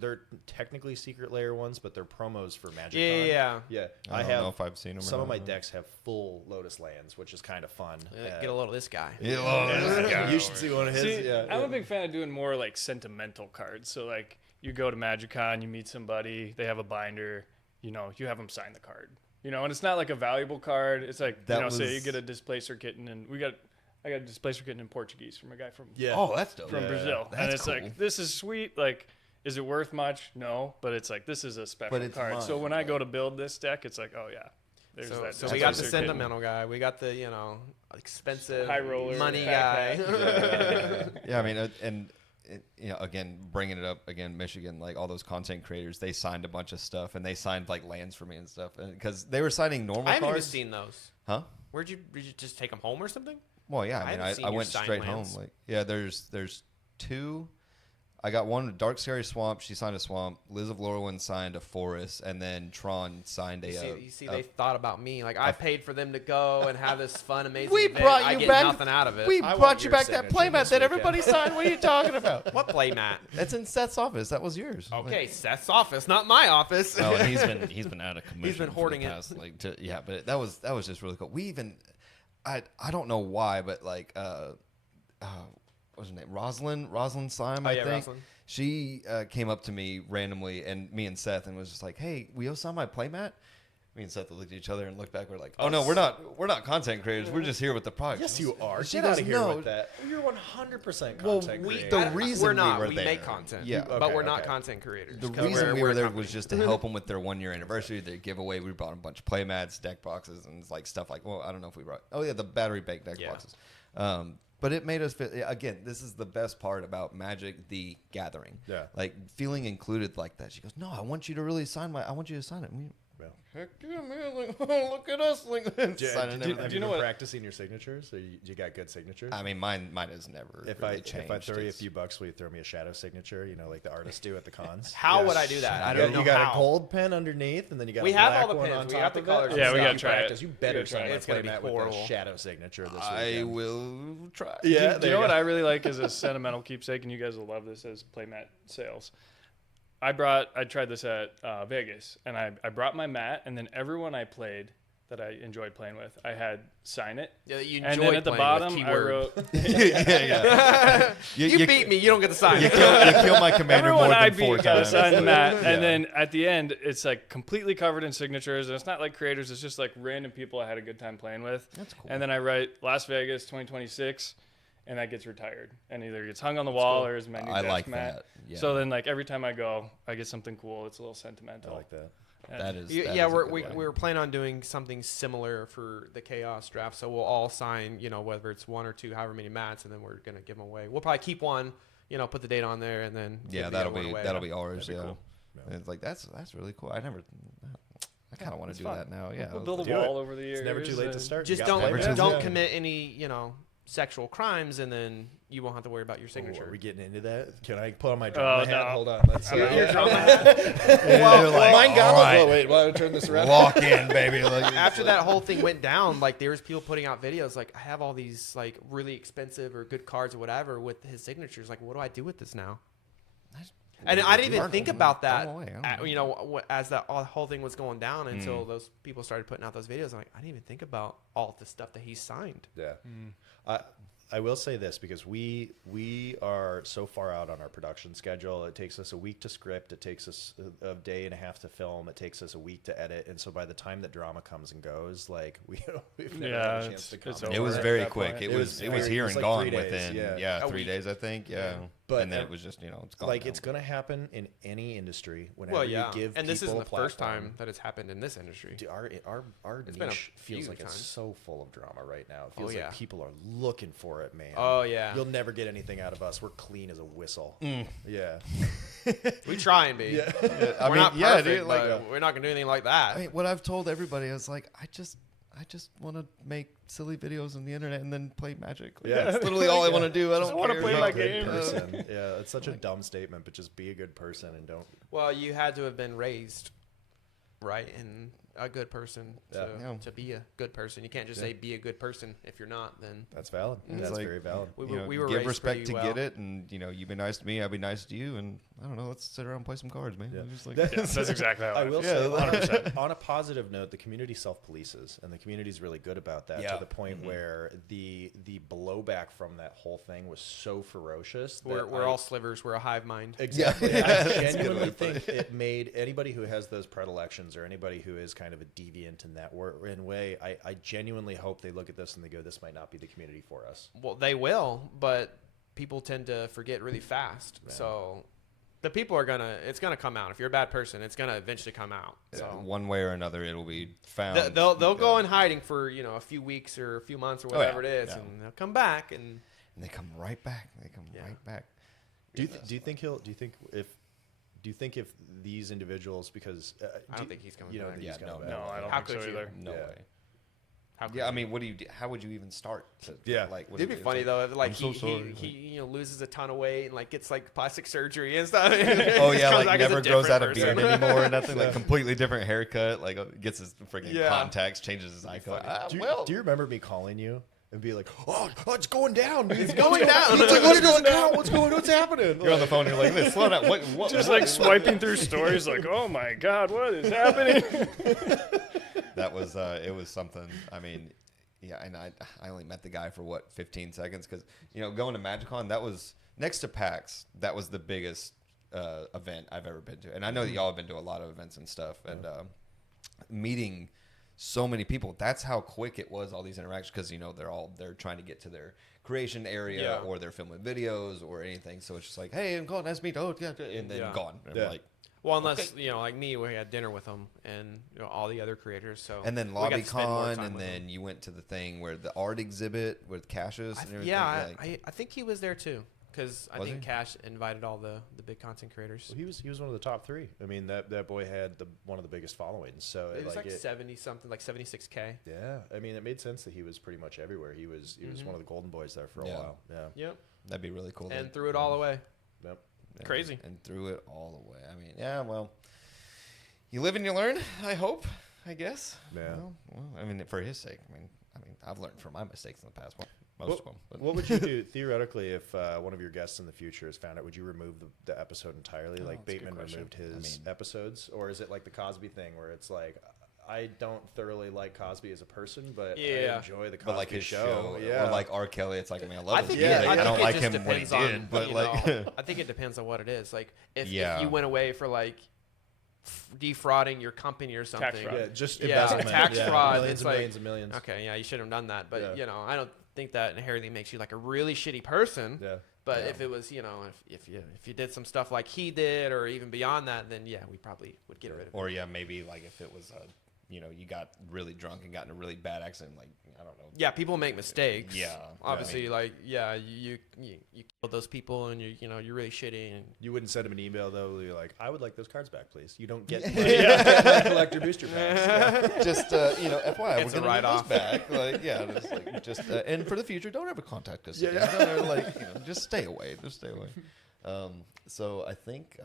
they're technically secret layer ones, but they're promos for Magic. Yeah. Yeah. I don't know if I've seen them. Some or of my not. decks have full Lotus lands, which is kind of fun. Get a load of this guy. Yeah, oh, this guy You over should see one of his. See, yeah. I'm a big fan of doing more like sentimental cards. So like you go to MagicCon, you meet somebody, they have a binder, you know, you have them sign the card. You know, and it's not like a valuable card. It's like, say you get a displacer kitten, and I got a displacer kitten in Portuguese from a guy from that's dope. From Brazil. That's and it's cool. like, this is sweet. Like, is it worth much? No, but it's like, this is a special card. Mine, so when I go to build this deck, it's like, oh yeah. There's that. So we got the sentimental guy. We got the, expensive high roller money guy. Yeah, I mean, and again, bringing it up again, Michigan, like all those content creators, they signed a bunch of stuff, and they signed like lands for me and stuff, because they were signing normal cards. I haven't even seen those. Huh? Did you just take them home or something? Well, yeah, I mean, I went straight home. Like, yeah, there's 2. I got one, Dark Scary Swamp. She signed a swamp. Liz of Lorwyn signed a forest, and then Tron signed a. You see, they thought about me. Like, I paid for them to go and have this fun, amazing. We event. brought you I get back. Nothing out of it. We brought you back that playmat that everybody signed. What are you talking about? What playmat? That's in Seth's office. That was yours. Okay, Seth's office, not my office. Oh, and he's been out of commission. He's been hoarding it. Past, but that was just really cool. We even, I don't know why, but like, what's her name? Rosalind Slime, I think. Rosalind. She came up to me randomly, and me and Seth, and was just like, "Hey, will you sign my playmat?" Me and Seth looked at each other and looked back. We're like, "Oh no, we're not content creators. We're just here with the product." Yes, you are. She Get out of doesn't here know. with that. You're 100% Well, content creator. the reason we're not. we were We there, make content. Yeah, but we're not content creators. The reason we were there was just to help them with their 1-year anniversary. Their giveaway. We brought them a bunch of playmats, deck boxes, and like stuff like. Well, I don't know if we brought. Oh yeah, the battery bank deck boxes. But it made us feel, again, this is the best part about Magic the Gathering. Yeah. Like, feeling included like that. She goes, "No, I want you to really sign I want you to sign it." Heck yeah, man. Like, oh, look at us. Like, Have you been practicing your signatures? Or you got good signatures? I mean, mine has never changed. If I throw you a few bucks, will you throw me a shadow signature? You know, like the artists do at the cons? How would I do that? I don't know. You got a gold pen underneath, and then you got a black one on top of it. Yeah, we got to try it. You better sign It's going to be horrible. with a shadow signature this weekend. I will try. Yeah, do you know what I really like as a sentimental keepsake, and you guys will love this as playmat sales? I tried this at Vegas, and I brought my mat, and then everyone I played that I enjoyed playing with, I had sign it. Yeah, you and then at the bottom, I wrote. You beat me. You don't get to sign. You kill my commander Everyone more I than beat 4 got to times. sign the mat, and then at the end, it's like completely covered in signatures, and it's not like creators. It's just like random people I had a good time playing with. That's cool. And then I write Las Vegas 2026. And that gets retired, and either gets hung on the wall or is my new desk like mat. that. Yeah. So then, like every time I go, I get something cool. It's a little sentimental. I like that. That is. We were planning on doing something similar for the Chaos draft. So we'll all sign, whether it's 1 or 2, however many mats, and then we're gonna give them away. We'll probably keep one, put the date on there, and then give the other one away. that'll be ours. Yeah. Cool. And it's like that's really cool. I kind of want to do that now. Yeah. We'll build a wall over the years. It's never too late to start. Just don't commit any, sexual crimes, and then you won't have to worry about your signature. Are we getting into that? Can I put on my drama hat? No. Hold on. Let's see. Your drama hat? Mine got all right. Wait, why don't I turn this around? Lock in, baby. Like, After that whole thing went down, like there was people putting out videos like, I have all these like really expensive or good cards or whatever with his signatures. Like, what do I do with this now? And I didn't even think about that, as that whole thing was going down until those people started putting out those videos. I'm like, I didn't even think about all the stuff that he signed. Yeah. I will say this because we are so far out on our production schedule. It takes us a week to script. It takes us a day and a half to film. It takes us a week to edit. And so by the time that drama comes and goes, like we've never had a chance to come. It was very quick. It was here and like gone 3 days, within 3 days, I think. Yeah. But and then it was just it's gone. Like it's going to happen in any industry whenever you give and this people isn't the first time that it's happened in this industry. Dude, our niche feels like it's so full of drama right now. It feels like people are looking for it, man. Oh yeah, you'll never get anything out of us. We're clean as a whistle. Yeah, we try and be. Yeah. We're not perfect, but we're not gonna do anything like that. I mean, what I've told everybody is like, I just want to make silly videos on the internet and then play Magic. Like, yeah, that's literally all I want to do. I don't want to play my game. game. Yeah, it's such a dumb statement, but just be a good person and don't. Well, you had to have been raised right, and a good person to be a good person. You can't just say be a good person. If you're not, then that's valid. That's like, very valid. We were give respect to get it, and you be nice to me, I'll be nice to you, and I don't know, let's sit around and play some cards, man. That's exactly how I will say. 100%. On a positive note, the community self-polices, and the community is really good about that to the point where the blowback from that whole thing was so ferocious. We're all slivers. We're a hive mind. Exactly. I genuinely think it made anybody who has those predilections or anybody who is kind of a deviant in that way, I genuinely hope they look at this and they go, this might not be the community for us. Well, they will, but people tend to forget really fast. Man. So the people it's gonna come out. If you're a bad person, it's gonna eventually come out. So one way or another, it'll be found. They'll go in hiding for a few weeks or a few months or whatever it is, and they'll come back and they come right back. Right back. Do you think if these individuals, because I don't think he's coming back. No, I don't think so either. No way. I mean, how would you even start? It'd be funny though. If, like he loses a ton of weight and like gets like plastic surgery and stuff. Like never grows out a beard anymore or nothing. Like completely different haircut. Like gets his freaking contacts, changes his eye color. Do you remember me calling you and be like, oh, it's going down. Dude. It's going down. It's like, what's happening? You're on the phone. You're like, this. Slow down. What? Just like swiping through stories, like, oh my god, what is happening? That was it was something. I mean, and I only met the guy for 15 seconds because going to MagicCon, that was next to PAX. That was the biggest event I've ever been to, and I know that y'all have been to a lot of events and stuff, and meeting so many people. That's how quick it was, all these interactions, because they're trying to get to their creation area or they're filming videos or anything. So it's just like, hey, I'm Collin, nice to meet you. Oh, yeah, and then gone. And like, well, unless like me, we had dinner with them and all the other creators. So and then LobbyCon, and then you went to the thing where the art exhibit with Cassius. And everything. I think he was there too. Because I think Cash invited all the big content creators. Well, he was one of the top 3. I mean, that boy had one of the biggest followings. So it was like 70 something, like 76K. Yeah, I mean, it made sense that he was pretty much everywhere. He was one of the golden boys there for a while. Yeah. Yep. That'd be really cool. And threw it all away. Yep. Crazy. And threw it all away. I mean, well, you live and you learn. I hope. I guess. Yeah. Well, I mean, for his sake. I mean, I've learned from my mistakes in the past. What would you do theoretically if one of your guests in the future has found out? Would you remove the episode entirely, like Bateman removed his episodes, or is it like the Cosby thing where it's like, I don't thoroughly like Cosby as a person, but I enjoy the Cosby like his show. Or like R. Kelly, it's like, I mean, I love his music. I don't like him when he did, but like, I think it depends on what it is. Like if you went away for like defrauding your company or something, tax fraud, millions it's and like millions and millions. Okay, you should have done that, but I don't think that inherently makes you like a really shitty person. Yeah. But if it was, if you did some stuff like he did, or even beyond that, then we probably would get rid of it. Or maybe like if it was you got really drunk and got in a really bad accident, like I don't know. Yeah, people make mistakes. Yeah. Obviously, you killed those people, and you're really shitty. And you wouldn't send them an email though. You're like, I would like those cards back, please. You don't get collector booster packs. Just FYI, we're it's gonna write off back. Like and for the future, don't ever contact us. Just stay away. Just stay away. So I think.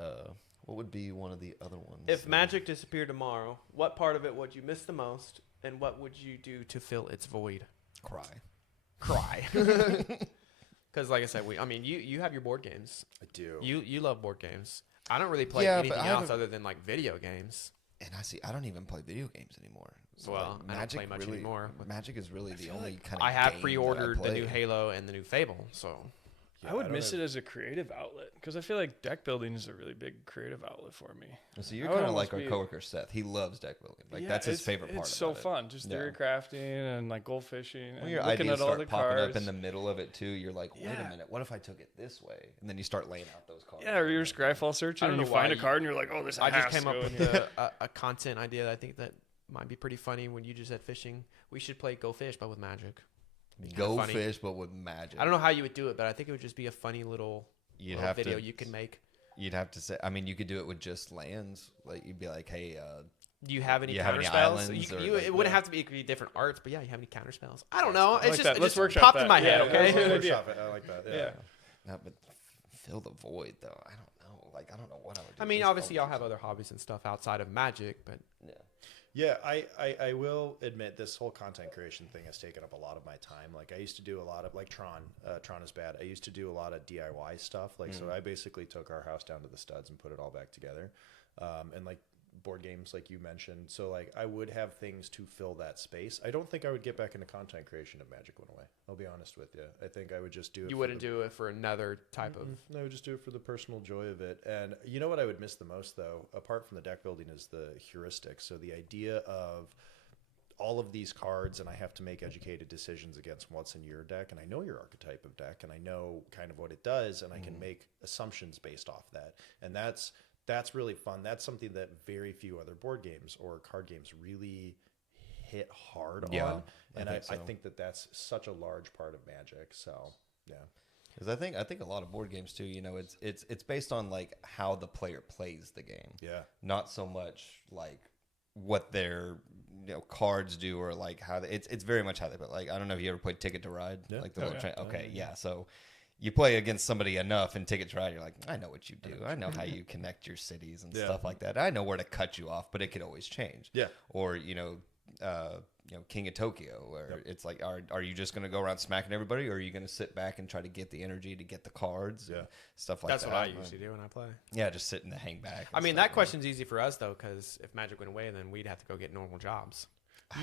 What would be one of the other ones? If magic disappeared tomorrow, what part of it would you miss the most, and what would you do to fill its void? Cry. Because, like I said, you have your board games. I do. You love board games. I don't really play anything else other than like video games. And I don't even play video games anymore. So well, I don't play much anymore. Magic is really the only kind of. I have pre-ordered the new Halo and the new Fable, so. I would miss it as a creative outlet because I feel like deck building is a really big creative outlet for me. So you're kind of like our coworker Seth. He loves deck building. Like that's his favorite part. It's so fun, just theory crafting and like gold fishing. When your looking ideas at all start the popping cards. up in the middle of it too, you're like, wait a minute, what if I took it this way? And then you start laying out those cards. Yeah, or you're Scryfall searching and you find a card and you're like, oh, this. I just came up with a content idea that I think that might be pretty funny. When you just said fishing, we should play Go Fish, but with magic. Go fish, but with magic. I don't know how you would do it, but I think it would just be a funny little video you could make. You'd have to say. I mean, you could do it with just lands. Like you'd be like, hey, do you have any counter spells? It wouldn't have to be. It could be different arts, but you have any counter spells? I don't know. It's just let's workshop popped that. in my head. Okay, I like that. Yeah. No, but fill the void though. I don't know. Like I don't know what I would do. I mean, obviously, y'all have other hobbies and stuff outside of magic, but Yeah, I will admit this whole content creation thing has taken up a lot of my time. Like I used to do a lot of like Tron is bad. I used to do a lot of DIY stuff. Like so I basically took our house down to the studs and put it all back together. And like board games like you mentioned. So like I would have things to fill that space. I don't think I would get back into content creation if Magic went away. I'll be honest with you. I think I would just do it. You wouldn't do it for another type of. I would just do it for the personal joy of it. And you know what I would miss the most though, apart from the deck building, is the heuristics. So the idea of all of these cards and I have to make educated decisions against what's in your deck. And I know your archetype of deck and I know kind of what it does. And I can make assumptions based off that. And that's really fun. That's something that very few other board games or card games really hit hard on. And I think that that's such a large part of Magic. So, yeah. Because I think a lot of board games too, you know, it's based on like how the player plays the game. Yeah. Not so much like what their cards do or like how it's very much how they play. Like I don't know if you ever played Ticket to Ride, like the little train. Okay, yeah. So you play against somebody enough in Ticket to Ride, you're like, I know what you do. I know how you connect your cities and stuff like that. I know where to cut you off, but it could always change. Yeah. Or King of Tokyo, where it's like, are you just going to go around smacking everybody, or are you going to sit back and try to get the energy to get the cards? Yeah. Stuff like that. That's what I usually do when I play. Yeah, just sitting to hang back. I mean, that question's easy for us though, because if Magic went away, then we'd have to go get normal jobs.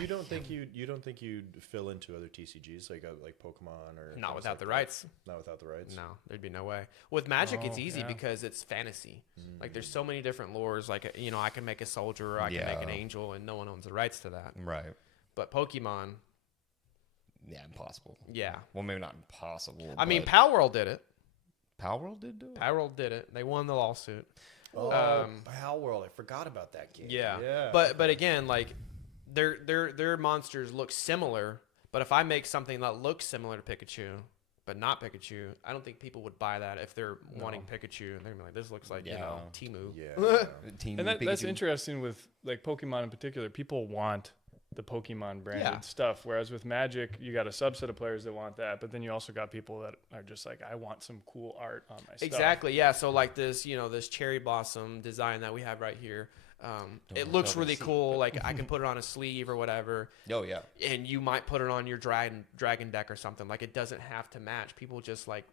You don't think you'd fill into other TCGs like Pokemon or not without the rights? Not without the rights. No, there'd be no way. With Magic, it's easy because it's fantasy. Like there's so many different lores. Like I can make a soldier, or I can make an angel, and no one owns the rights to that. Right. But Pokemon, impossible. Yeah. Well, maybe not impossible. I mean, Pal World did it. Pal World did do it. Pal World did it. They won the lawsuit. Oh, Pal World! I forgot about that game. Yeah. But again, like. Their monsters look similar, but if I make something that looks similar to Pikachu, but not Pikachu, I don't think people would buy that if they're wanting Pikachu, and they're gonna be like, this looks like Temu. Yeah. And that's interesting with like Pokemon in particular. People want the Pokemon branded stuff, whereas with Magic, you got a subset of players that want that, but then you also got people that are just like, I want some cool art on my stuff. Exactly. Yeah. So like this, this cherry blossom design that we have right here. It looks really cool. Like I can put it on a sleeve or whatever. Oh yeah. And you might put it on your dragon deck or something. Like it doesn't have to match. People just like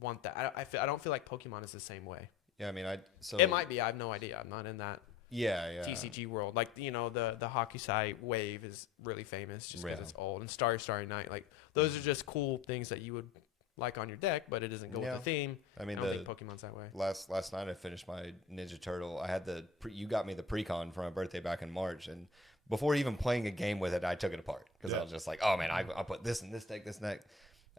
want that. I don't feel like Pokemon is the same way. Yeah, I mean, it might be. I have no idea. I'm not in that. TCG world. Like the Hokusai wave is really famous just because it's old, and Starry Night. Like those are just cool things that you would like on your deck, but it doesn't go with the theme. I mean, I don't think Pokemon's that way. Last night I finished my Ninja Turtle. I had you got me the pre-con for my birthday back in March, and before even playing a game with it, I took it apart because I was just like, oh man, I'll put this in this deck, this deck.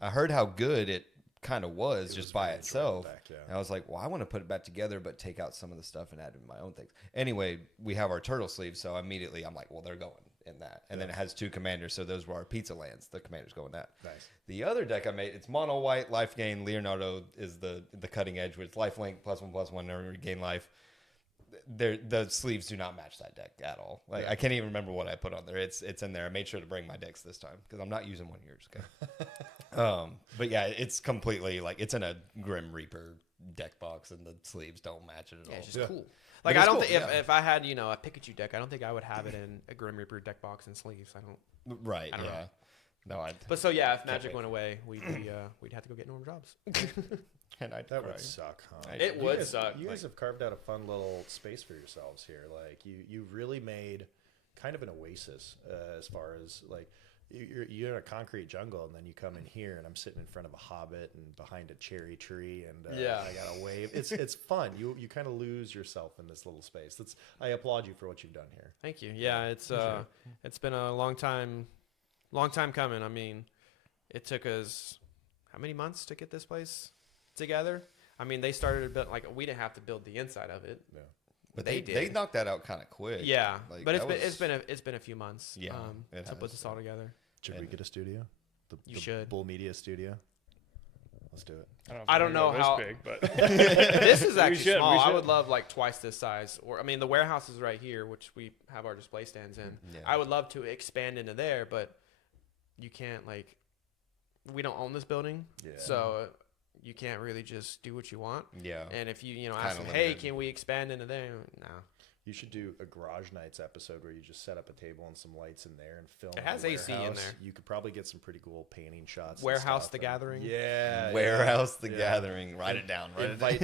I heard how good it kind of was just by itself. And I was like, well, I want to put it back together, but take out some of the stuff and add in my own things. Anyway, we have our turtle sleeves, so immediately I'm like, well, they're going in that. And then it has 2 commanders, so those were our pizza lands. The commanders go in that. Nice. The other deck I made, it's mono white, life gain. Leonardo is the cutting edge, with life link, +1/+1, never gain life. The sleeves do not match that deck at all. Like I can't even remember what I put on there. It's in there. I made sure to bring my decks this time because I'm not using one of yours. Okay. But yeah, it's completely like it's in a Grim Reaper deck box, and the sleeves don't match it at all. It's just cool. Like I don't think if I had a Pikachu deck, I don't think I would have it in a Grim Reaper deck box and sleeves. I don't. Right. I don't know. No, but so if Magic went away, we'd have to go get normal jobs. And that would suck, huh? It would suck. You guys have carved out a fun little space for yourselves here. Like you really made kind of an oasis as far as like you're in a concrete jungle, and then you come in here, and I'm sitting in front of a hobbit and behind a cherry tree, and I got a wave. It's fun. You kind of lose yourself in this little space. I applaud you for what you've done here. Thank you. Yeah, it's been a long time coming. I mean, it took us how many months to get this place together? I mean, they started a bit like we didn't have to build the inside of it. Yeah. But they did. They knocked that out kind of quick. Yeah, like, but it's been a few months. Yeah, to put this all together. Should we get a studio? You should. Bull Media Studio. Let's do it. I don't know how big, but this is actually small. I would love like twice this size. Or I mean, the warehouse is right here, which we have our display stands in. Yeah. I would love to expand into there, but you can't. Like, we don't own this building, so you can't really just do what you want. Yeah. And if you ask them, hey, can we expand into there? No. You should do a Garage Nights episode where you just set up a table and some lights in there and film. It has the AC in warehouse. there. You could probably get some pretty cool painting shots. Warehouse the Gathering. Yeah. Warehouse the Gathering. Write it down. Invite.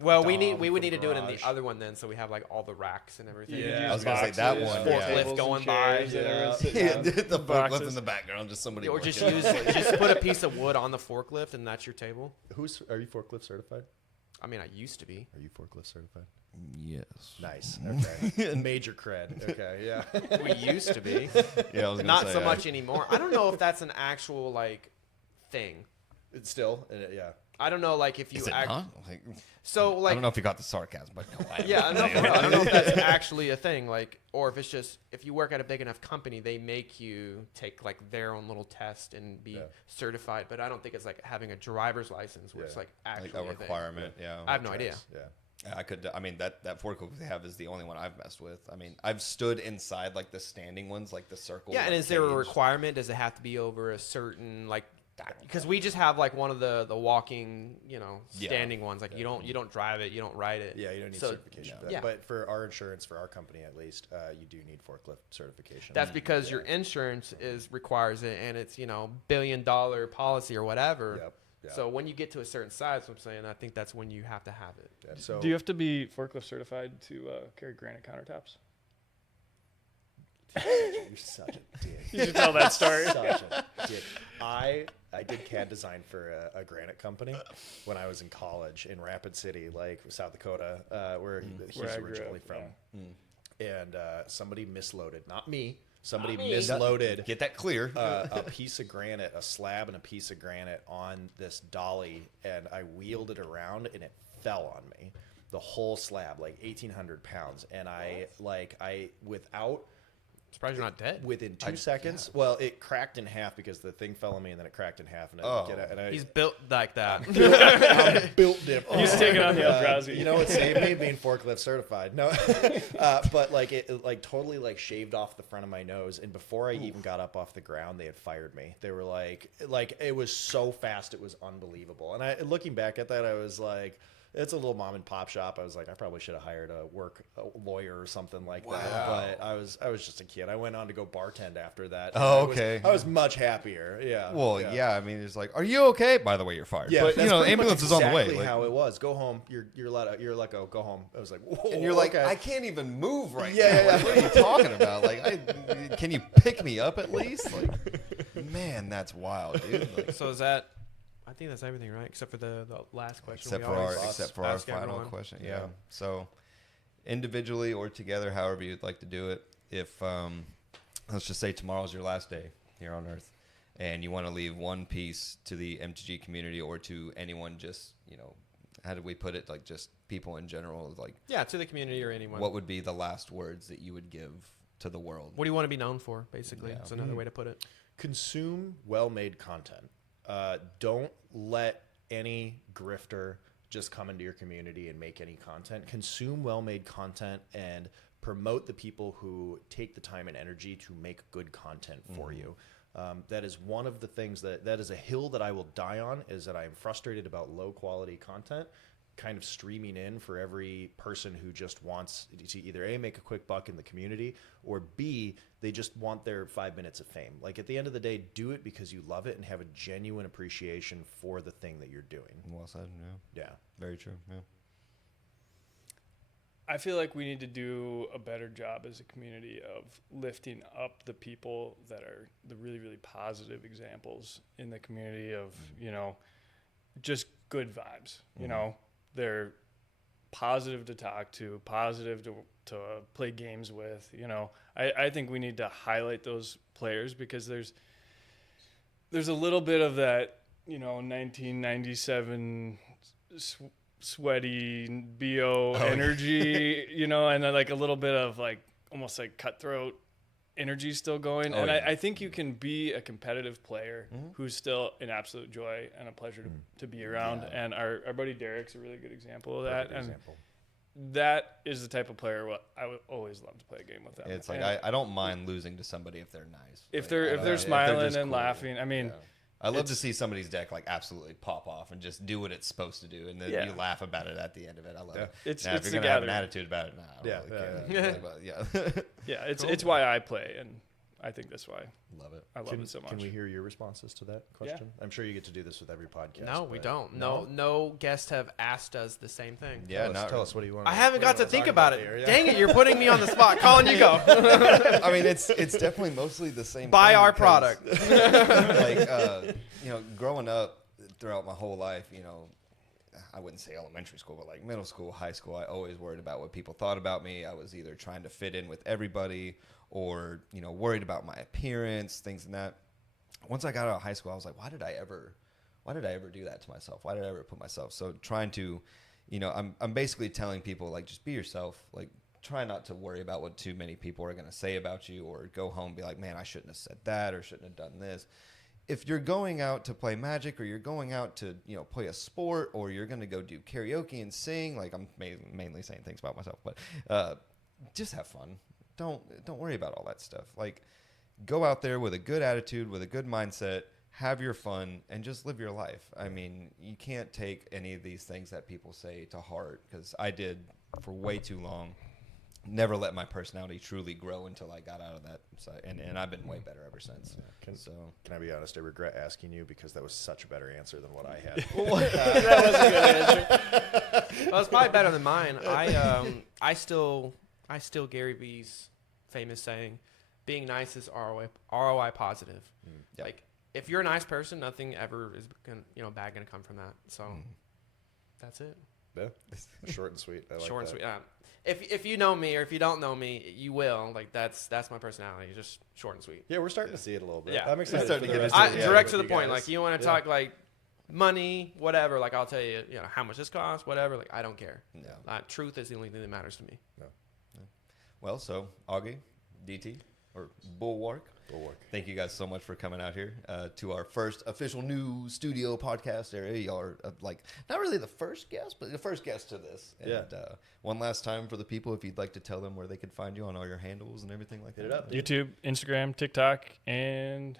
Well, Dom we would from need to do it in the Garage. other one then, so we have like all the racks and everything. Yeah. I was gonna say that one. Forklift going by. The forklift in the background, just somebody. Or just just put a piece of wood on the forklift, and that's your table. Are you forklift certified? I mean, I used to be. Are you forklift certified? Yes. Nice. Okay. Major cred. Okay. Yeah. We used to be. Yeah, I was gonna Not say, so much anymore. I don't know if that's an actual like thing. It's still. Yeah. I don't know, like if you Is it not? Like, so like I don't know if you got the sarcasm, but no. yeah, I don't know if that's actually a thing, like, or if it's just if you work at a big enough company, they make you take like their own little test and be certified. But I don't think it's like having a driver's license, where it's like actually like a requirement. Thing. Yeah, I have no idea. Yeah, I could. I mean, that forklift we have is the only one I've messed with. I mean, I've stood inside like the standing ones, like the circle. Yeah, and like, is there a cage. requirement? Does it have to be over a certain like? Because we just have like one of the walking, standing ones. Like you don't drive it, you don't ride it. Yeah, you don't need certification for that. Yeah. But for our insurance, for our company at least, you do need forklift certification. That's because your insurance requires it, and it's $1 billion policy or whatever. Yep. So when you get to a certain size, I'm saying I think that's when you have to have it. Yeah, so do you have to be forklift certified to carry granite countertops? You're such a dick. You should tell that story. Such a dick. I did CAD design for a granite company when I was in college in Rapid City, like South Dakota, where he's originally from. Yeah. And somebody misloaded, not me. Somebody misloaded. Get that clear. A piece of granite, a slab and a piece of granite on this dolly, and I wheeled it around, and it fell on me. The whole slab, like 1,800 pounds, and without. Surprised you're not dead. Within 2 seconds, well, it cracked in half because the thing fell on me, and then it cracked in half. And He's built like that. I'm built different. He's taking on the Eldrazi. You know what saved me? Being forklift certified. No, but like it like totally like shaved off the front of my nose, and before I even got up off the ground, they had fired me. They were like it was so fast, it was unbelievable. And looking back at that, I was like. It's a little mom and pop shop. I was like, I probably should have hired a lawyer or something like that. But I was just a kid. I went on to go bartend after that. Oh, okay. I was much happier. Yeah. Well, yeah. I mean, it's like, are you okay? By the way, you're fired. Yeah, but ambulance is on the way. Exactly how it was. Go home. You're let go. Go home. I was like, whoa. And you're like, I can't even move right now. Yeah. Like, what are you talking about? Like, can you pick me up at least? Like, man, that's wild, dude. Like, So is that? I think that's everything, right? Except for the last question. Except for our final question. Yeah. So, individually or together, however you'd like to do it. If let's just say tomorrow's your last day here on Earth, and you want to leave one piece to the MTG community or to anyone, just how did we put it? Like just people in general, like to the community or anyone. What would be the last words that you would give to the world? What do you want to be known for? Basically, that's another way to put it. Consume well-made content. Don't let any grifter just come into your community and make any content. Consume well-made content and promote the people who take the time and energy to make good content for you. That is one of the things that is a hill that I will die on, is that I'm frustrated about low-quality content kind of streaming in for every person who just wants to either A, make a quick buck in the community, or B, they just want their 5 minutes of fame. Like at the end of the day, do it because you love it and have a genuine appreciation for the thing that you're doing. Well said. Yeah. Very true. Yeah. I feel like we need to do a better job as a community of lifting up the people that are the really, really positive examples in the community of, just good vibes. They're positive to talk to, positive to play games with. I think we need to highlight those players because there's a little bit of that, 1997 sweaty BO energy, and then like a little bit of like almost like cutthroat energy still going. I think you can be a competitive player who's still an absolute joy and a pleasure to be around. Yeah. And our buddy Derek's a really good example of that. That is the type of player I would always love to play a game with them. It's like I don't mind losing to somebody if they're nice. If they're smiling and laughing. I mean, I love to see somebody's deck like absolutely pop off and just do what it's supposed to do, and then you laugh about it at the end of it. I love it. It's if you're gonna have an attitude about it, I don't really care. Yeah, it's why I play, and I think that's why love it. I love it so much. Can we hear your responses to that question? I'm sure you get to do this with every podcast. No, we don't. No guests have asked us the same thing. Yeah, tell us what do you want. I haven't got to think about it. Dang it, you're putting me on the spot. Collin, you go. I mean, it's definitely mostly the same. Buy our product. Like growing up throughout my whole life, I wouldn't say elementary school, but like middle school, high school, I always worried about what people thought about me. I was either trying to fit in with everybody or, worried about my appearance, things like that. Once I got out of high school, I was like, why did I ever do that to myself? Why did I ever put myself? So trying to, I'm basically telling people, like, just be yourself. Like, try not to worry about what too many people are going to say about you, or go home and be like, man, I shouldn't have said that or shouldn't have done this. If you're going out to play Magic, or you're going out to, play a sport, or you're going to go do karaoke and sing, like, I'm mainly saying things about myself, but just have fun. Don't worry about all that stuff. Like, go out there with a good attitude, with a good mindset, have your fun, and just live your life. I mean, you can't take any of these things that people say to heart, because I did for way too long. Never let my personality truly grow until I got out of that side, and I've been way better ever since. Can I be honest? I regret asking you, because that was such a better answer than what I had. That was a good answer. Well, it's probably better than mine. I still Gary Vee's famous saying, "Being nice is ROI positive." Yep. Like, if you're a nice person, nothing ever is bad gonna come from that. So that's it. Yeah, short and sweet. I like short and that. sweet. If you know me, or if you don't know me, you will. Like, that's my personality. Just short and sweet. Yeah, we're starting to see it a little bit. Yeah. I'm excited. Starting to get Direct to the point. Like, you want to talk like money, whatever. Like, I'll tell you, how much this costs, whatever. Like, I don't care. No. Truth is the only thing that matters to me. No. Well, so Augie, DT, or Bulwark. Thank you guys so much for coming out here to our first official new studio podcast area. Y'all are not really the first guest, but the first guest to this. And one last time for the people, if you'd like to tell them where they could find you on all your handles and everything like that. Hit it up. YouTube, Instagram, TikTok, and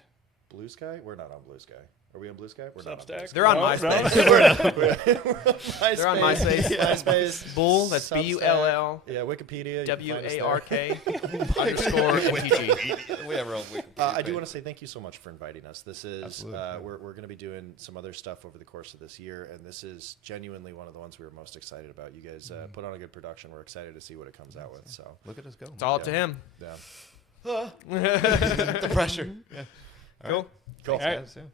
Blue Sky? We're not on Blue Sky. Are we on Blue Sky? We're Substack. not on Blue Sky. They're on MySpace. They're on MySpace. MySpace. Bull. That's Bull. Yeah, Wikipedia. WARK _MTG. We have our own Wikipedia I do page. want to say thank you so much for inviting us. This is we're going to be doing some other stuff over the course of this year, and this is genuinely one of the ones we were most excited about. You guys put on a good production. We're excited to see what it comes out with. So Look at us go. It's all up to him. Yeah. The pressure. Yeah. Cool. Cool. All right. Thanks, guys. Yeah.